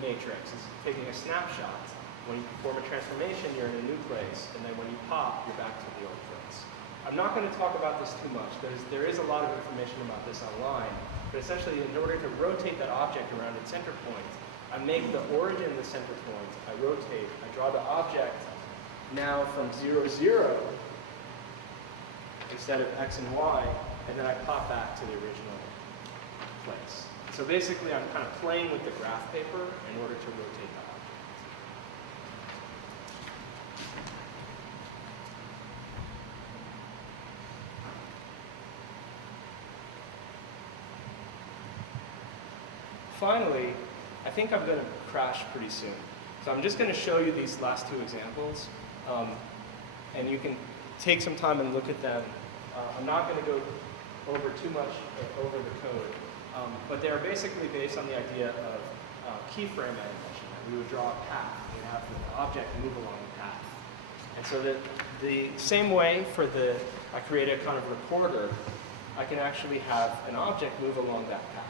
matrix is taking a snapshot. When you perform a transformation, you're in a new place, and then when you pop, you're back to the old place. I'm not going to talk about this too much. There is a lot of information about this online, but essentially, in order to rotate that object around its center point, I make the origin the center point. I rotate. I draw the object now from 0, 0 instead of x and y, and then I pop back to the original place. So basically, I'm kind of playing with the graph paper in order to rotate the object. Finally, I think I'm going to crash pretty soon. So I'm just going to show you these last two examples, and you can take some time and look at them. I'm not going to go over too much over the code, but they're basically based on the idea of keyframe animation. We would draw a path. We'd have the object move along the path. And so the same way for I create a kind of recorder, I can actually have an object move along that path.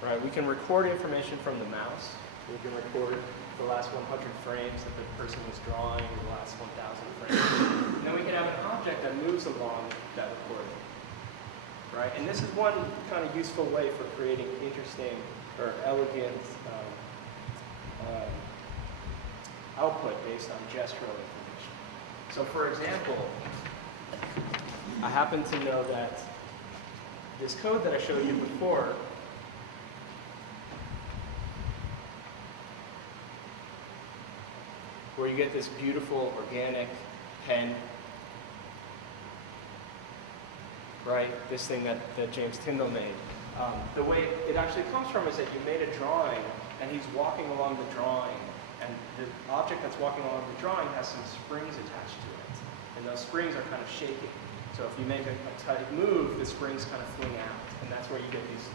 Right, we can record information from the mouse. We can record the last 100 frames that the person was drawing, or the last 1,000 frames. And then we can have an object that moves along that recording. Right, and this is one kind of useful way for creating interesting or elegant output based on gestural information. So for example, I happen to know that this code that I showed you before where you get this beautiful organic pen, right? This thing that James Tyndall made. The way it actually comes from is that you made a drawing and he's walking along the drawing, and the object that's walking along the drawing has some springs attached to it. And those springs are kind of shaking. So if you make a tight move, the springs kind of fling out, and that's where you get these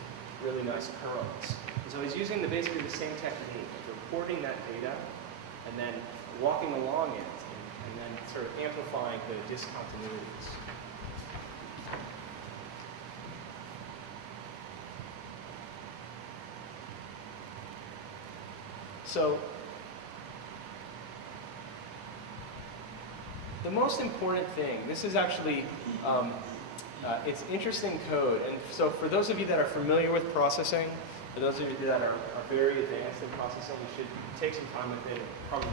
really nice curls. And so he's using basically the same technique of recording that data and then walking along it and then sort of amplifying the discontinuities. So the most important thing, this is actually, it's interesting code. And so for those of you that are familiar with processing, for those of you that are very advanced in processing, you should take some time with it. Probably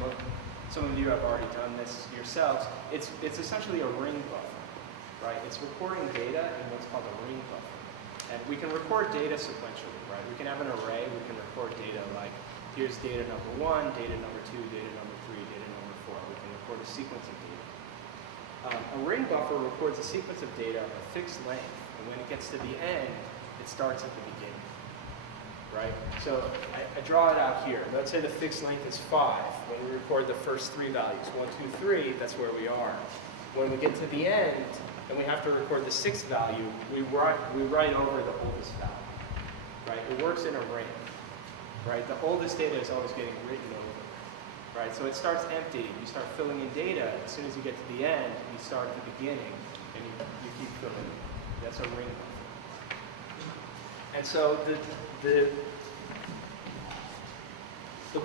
some of you have already done this yourselves. It's essentially a ring buffer, right? It's recording data in what's called a ring buffer. And we can record data sequentially, right? We can have an array, we can record data like, here's data number 1, data number 2, data number 3, data number 4. We can record a sequence of data. A ring buffer records a sequence of data of a fixed length, and when it gets to the end, it starts at the beginning, right? So I draw it out here. Let's say the fixed length is 5. When we record the first 3 values, 1, 2, 3, that's where we are. When we get to the end, and we have to record the 6th value, we write over the oldest value, right? It works in a ring. Right? The oldest data is always getting written over, right? So it starts empty. You start filling in data. As soon as you get to the end, you start at the beginning, and you keep filling in. That's a ring buffer. And so the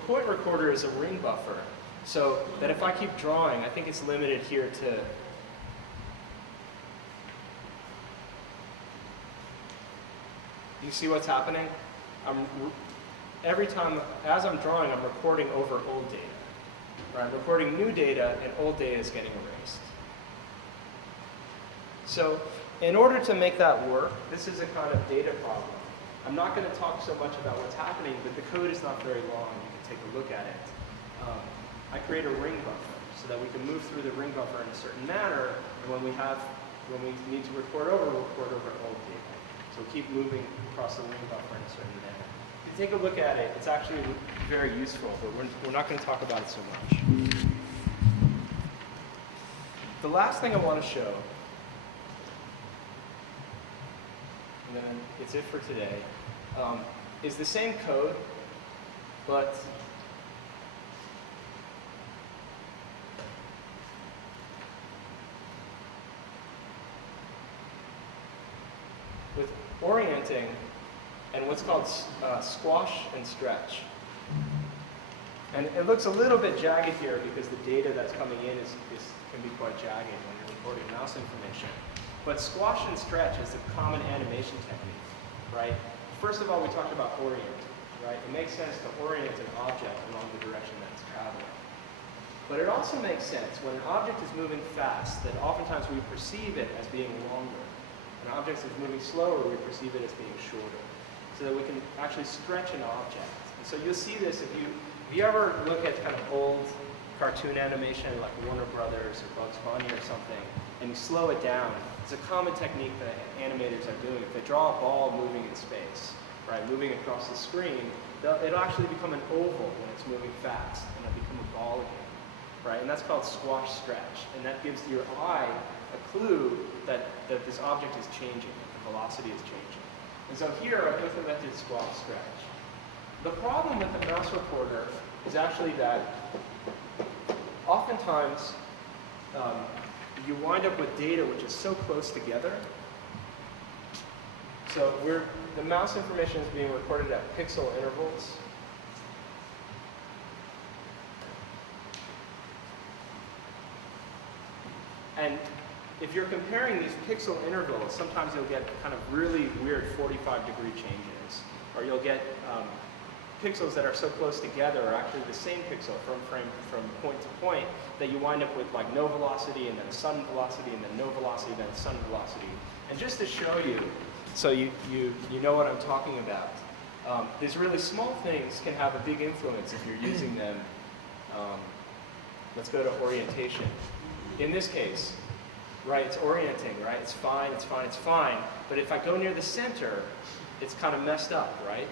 point recorder is a ring buffer, so that if I keep drawing, I think it's limited here to you see what's happening? Every time, as I'm drawing, I'm recording over old data. Right? I'm recording new data, and old data is getting erased. So, in order to make that work, this is a kind of data problem. I'm not going to talk so much about what's happening, but the code is not very long. You can take a look at it. I create a ring buffer so that we can move through the ring buffer in a certain manner, and when we need to record over old data. So keep moving across the ring buffer in a certain manner. If you take a look at it, it's actually very useful, but we're not going to talk about it so much. The last thing I want to show, and then it's it for today, is the same code, but with orienting and what's called squash and stretch. And it looks a little bit jagged here because the data that's coming in can be quite jagged when you're recording mouse information. But squash and stretch is a common animation technique, right? First of all, we talked about orienting, right? It makes sense to orient an object along the direction that it's traveling. But it also makes sense when an object is moving fast that oftentimes we perceive it as being longer. When an object is moving slower, we perceive it as being shorter. So that we can actually stretch an object. And so you'll see this if you ever look at kind of old cartoon animation like Warner Brothers or Bugs Bunny or something, and you slow it down, it's a common technique that animators are doing. If they draw a ball moving in space, right, moving across the screen, it'll actually become an oval when it's moving fast, and it'll become a ball again. right? And that's called squash stretch. And that gives your eye a clue that this object is changing, that the velocity is changing. And so here I've implemented squash stretch. The problem with the mouse recorder is actually that oftentimes you wind up with data which is so close together. So the mouse information is being recorded at pixel intervals. And if you're comparing these pixel intervals, sometimes you'll get kind of really weird 45-degree changes. Or you'll get pixels that are so close together are actually the same pixel from point to point that you wind up with like no velocity and then sudden velocity and then no velocity and then sudden velocity. And just to show you, so you know what I'm talking about, these really small things can have a big influence if you're using them. Let's go to orientation. In this case, right, it's orienting, right? It's fine, it's fine, it's fine. But if I go near the center, it's kind of messed up, right?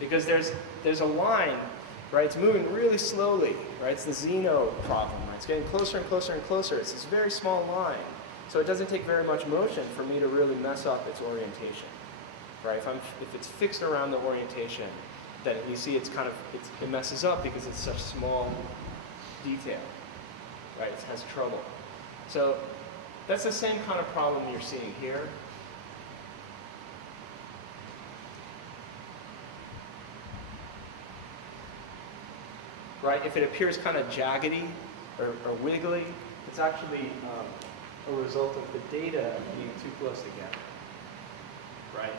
Because there's a line, right? It's moving really slowly, right? It's the Xeno problem, right? It's getting closer and closer and closer. It's this very small line. So it doesn't take very much motion for me to really mess up its orientation, right? If it's fixed around the orientation, then you see it messes up because it's such small detail, right? It has trouble. So that's the same kind of problem you're seeing here. Right? If it appears kind of jaggedy or wiggly, it's actually a result of the data being too close together. Right?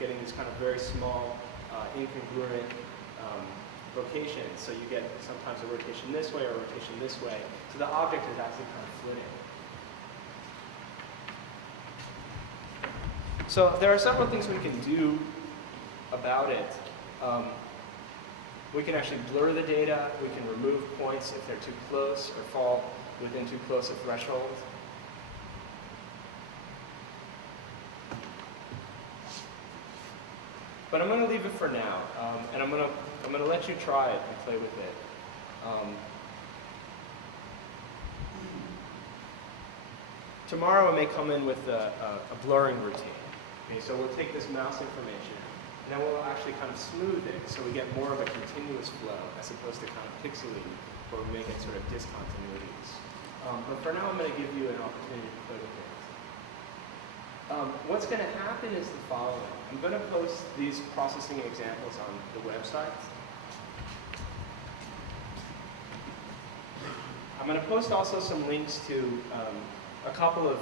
Getting these kind of very small, incongruent locations. So you get sometimes a rotation this way or a rotation this way. So the object is actually kind of flitting. So there are several things we can do about it. We can actually blur the data. We can remove points if they're too close or fall within too close a threshold. But I'm going to leave it for now, and I'm going to let you try it and play with it. Tomorrow I may come in with a blurring routine. Okay, so we'll take this mouse information, and then we'll actually kind of smooth it so we get more of a continuous flow as opposed to kind of pixely, where we may get sort of discontinuities. But for now, I'm going to give you an opportunity to play with it. What's going to happen is the following. I'm going to post these processing examples on the website. I'm going to post also some links to a couple of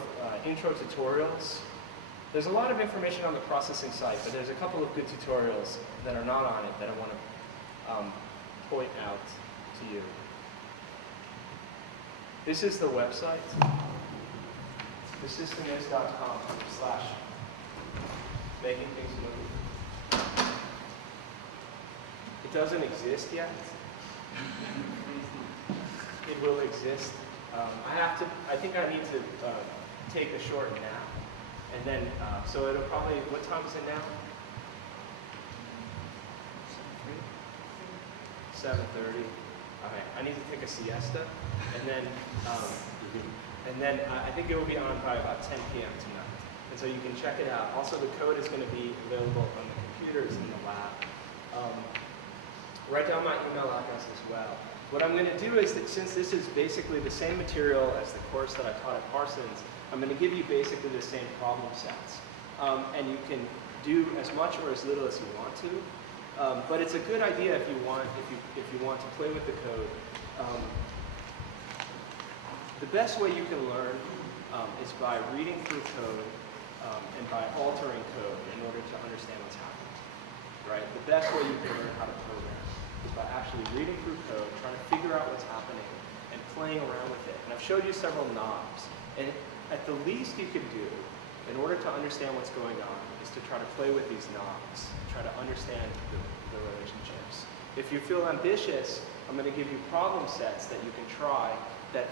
intro tutorials. There's a lot of information on the processing site, but there's a couple of good tutorials that are not on it that I want to point out to you. This is the website. thesystemis.com/making-things-move. It doesn't exist yet. It will exist. I think I need to take a short nap. And then, so it'll probably, what time is it now? 7:30. Okay, I need to take a siesta. And then I think it will be on by about 10 p.m. tonight. And so you can check it out. Also, the code is going to be available on the computers in the lab. Write down my email address as well. What I'm going to do is that since this is basically the same material as the course that I taught at Parsons, I'm going to give you basically the same problem sets. And you can do as much or as little as you want to. But it's a good idea if you want to play with the code. The best way you can learn is by reading through code and by altering code in order to understand what's happening. Right? The best way you can learn how to program is by actually reading through code, trying to figure out what's happening, and playing around with it. And I've showed you several knobs. And at the least you can do, in order to understand what's going on, is to try to play with these knobs, try to understand the relationships. If you feel ambitious, I'm going to give you problem sets that you can try that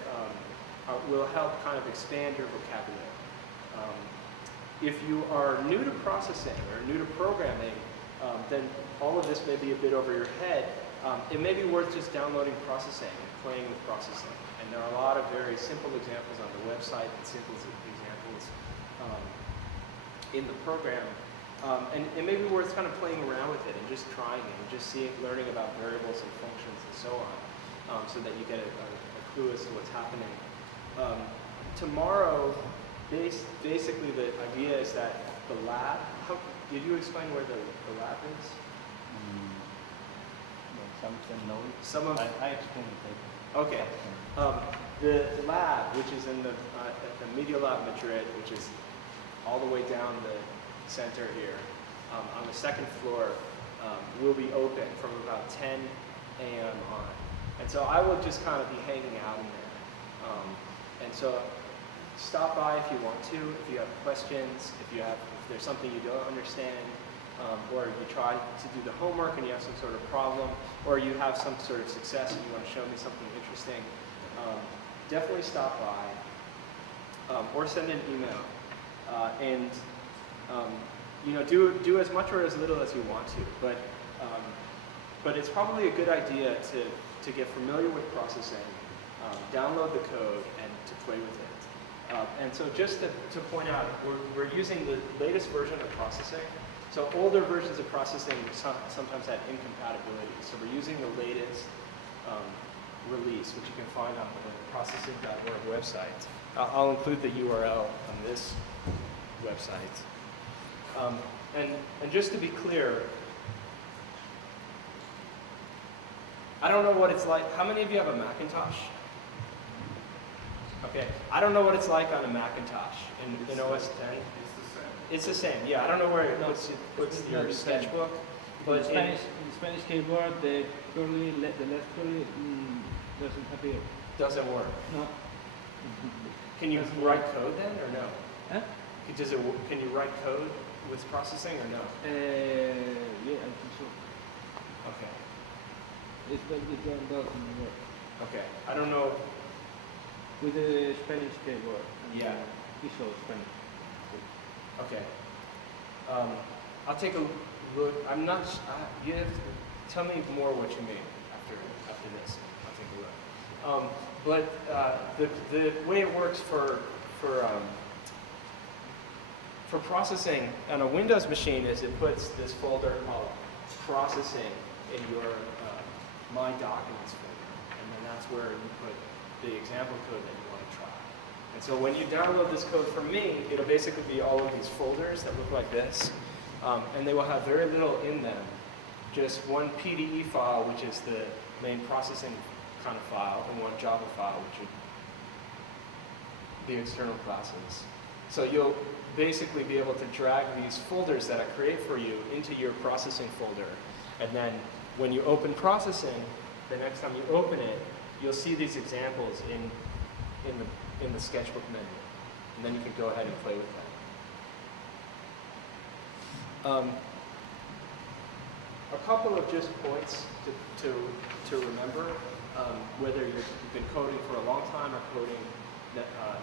will help kind of expand your vocabulary. If you are new to processing or new to programming, then all of this may be a bit over your head. it may be worth just downloading processing and playing with processing. And there are a lot of very simple examples on the website and simple examples in the program. And it may be worth kind of playing around with it and just trying it and just learning about variables and functions and so on, so that you get a clue as to what's happening. Tomorrow, basically the idea is that the lab, did you explain where the lab is? Some of I explained it. Okay. The lab, which is in at the Media Lab Madrid, which is all the way down the center here, on the second floor, will be open from about 10 a.m. on. And so I will just kind of be hanging out in there. And so stop by if you want to, if you have questions, if there's something you don't understand, or you try to do the homework and you have some sort of problem, or you have some sort of success and you want to show me something interesting, definitely stop by, or send an email. Do as much or as little as you want to, but it's probably a good idea to get familiar with processing, download the code, and to play with it. And so just to point out, we're using the latest version of processing. So older versions of processing sometimes had incompatibilities. So we're using the latest release, which you can find on the processing.org website. I'll include the URL on this website. And just to be clear, I don't know what it's like. How many of you have a Macintosh? Okay, I don't know what it's like on a Macintosh in OS 10. It's the same, yeah. I don't know where it puts your sketchbook. But in Spanish keyboard, the left curly doesn't appear. Doesn't work. No. Can you write code then, or no? Huh? Can you write code with processing, or no? Yeah, I think so. Okay. It's like the John doesn't work. Okay. I don't know. With the Spanish keyboard. Yeah. Visual Spanish. Okay. I'll take a look. I'm not. You have to tell me more what you mean after this. I'll take a look. But the way it works for processing on a Windows machine is it puts this folder called processing in your My Documents folder, and then that's where you put the example code that you want to try. And so when you download this code from me, it'll basically be all of these folders that look like this, and they will have very little in them. Just one PDE file, which is the main processing kind of file, and one Java file, which would be external classes. So you'll basically be able to drag these folders that I create for you into your processing folder, and then when you open processing, the next time you open it, you'll see these examples in the sketchbook menu, and then you can go ahead and play with them. A couple of just points to remember, whether you've been coding for a long time or coding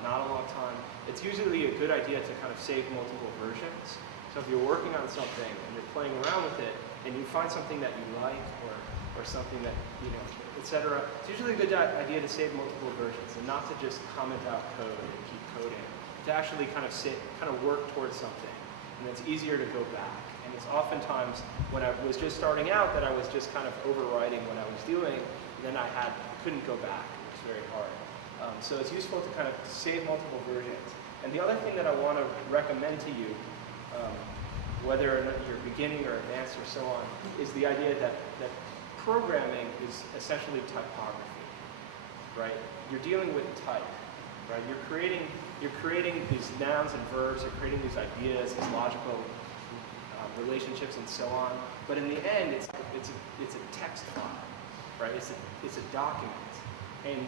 not a long time. It's usually a good idea to kind of save multiple versions. So if you're working on something and you're playing around with it, and you find something that you like or something that, etc., it's usually a good idea to save multiple versions and not to just comment out code and keep coding. To actually kind of work towards something, and it's easier to go back. And it's oftentimes when I was just starting out that I was just kind of overriding what I was doing, and then I couldn't go back. It was very hard. So it's useful to kind of save multiple versions. And the other thing that I want to recommend to you, whether or not you're beginning or advanced or so on, is the idea that programming is essentially typography, right? You're dealing with type, right? You're creating these nouns and verbs, you're creating these ideas, these logical relationships and so on. But in the end, it's a text file, right? It's a document, and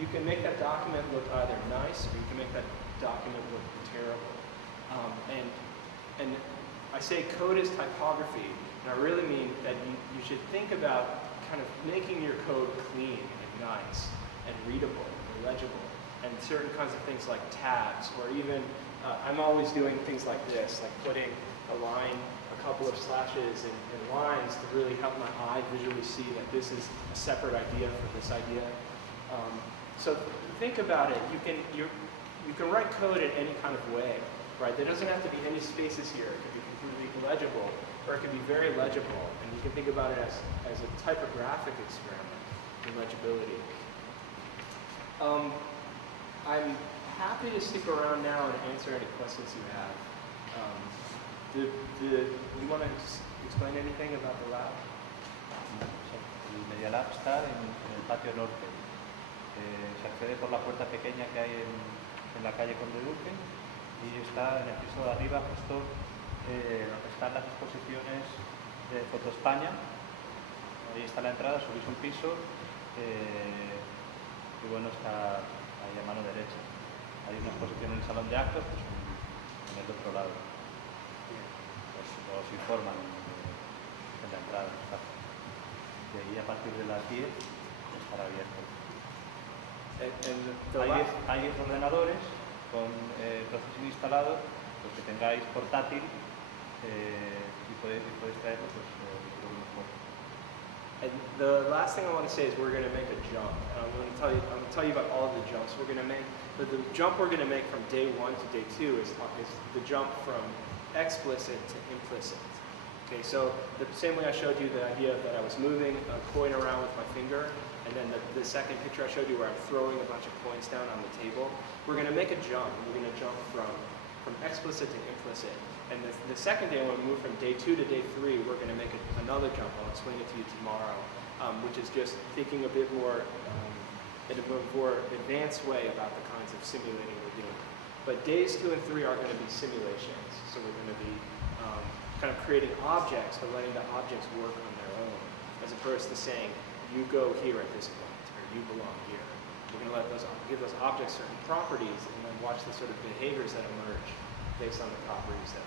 you can make that document look either nice or you can make that document look terrible. And I say code is typography, and I really mean that you should think about kind of making your code clean and nice and readable and legible, and certain kinds of things like tabs, or even I'm always doing things like this, like putting a couple of slashes and lines to really help my eye visually see that this is a separate idea for this idea. So think about it. You can write code in any kind of way, right? There doesn't have to be any spaces here. It could be completely illegible, or it can be very legible. And you can think about it as a typographic experiment in legibility. I'm happy to stick around now and answer any questions you have. You want to explain anything about the lab? El Media Lab está en el patio norte. Se accede por la puerta pequeña que hay en la calle Conde Duque y está en el piso de arriba, justo donde están las exposiciones de Foto España. Ahí está la entrada, subís un piso y bueno, está ahí a mano derecha. Hay una exposición en el salón de actos, pues en el otro lado. Os informan en la entrada. Y ahí a partir de las 10 estará abierto. Hay 10 ordenadores con procesing instalado, pues que tengáis portátil y podéis traerlo pues, mejor. And the last thing I want to say is we're going to make a jump. And I'm going to tell you about all the jumps we're going to make. But the jump we're going to make from day 1 to day 2 is the jump from explicit to implicit. Okay, so the same way I showed you the idea that I was moving a coin around with my finger, and then the second picture I showed you where I'm throwing a bunch of coins down on the table, we're going to make a jump. We're going to jump from explicit to implicit. And the second day, when we move from day 2 to day 3, we're going to make another jump. I'll explain it to you tomorrow, which is just thinking a bit more in a more advanced way about the kinds of simulating we're doing. But days 2 and 3 are going to be simulations. So we're going to be kind of creating objects, but letting the objects work on their own, as opposed to saying, you go here at this point, or you belong here. We're going to give those objects certain properties, and then watch the sort of behaviors that emerge based on the properties that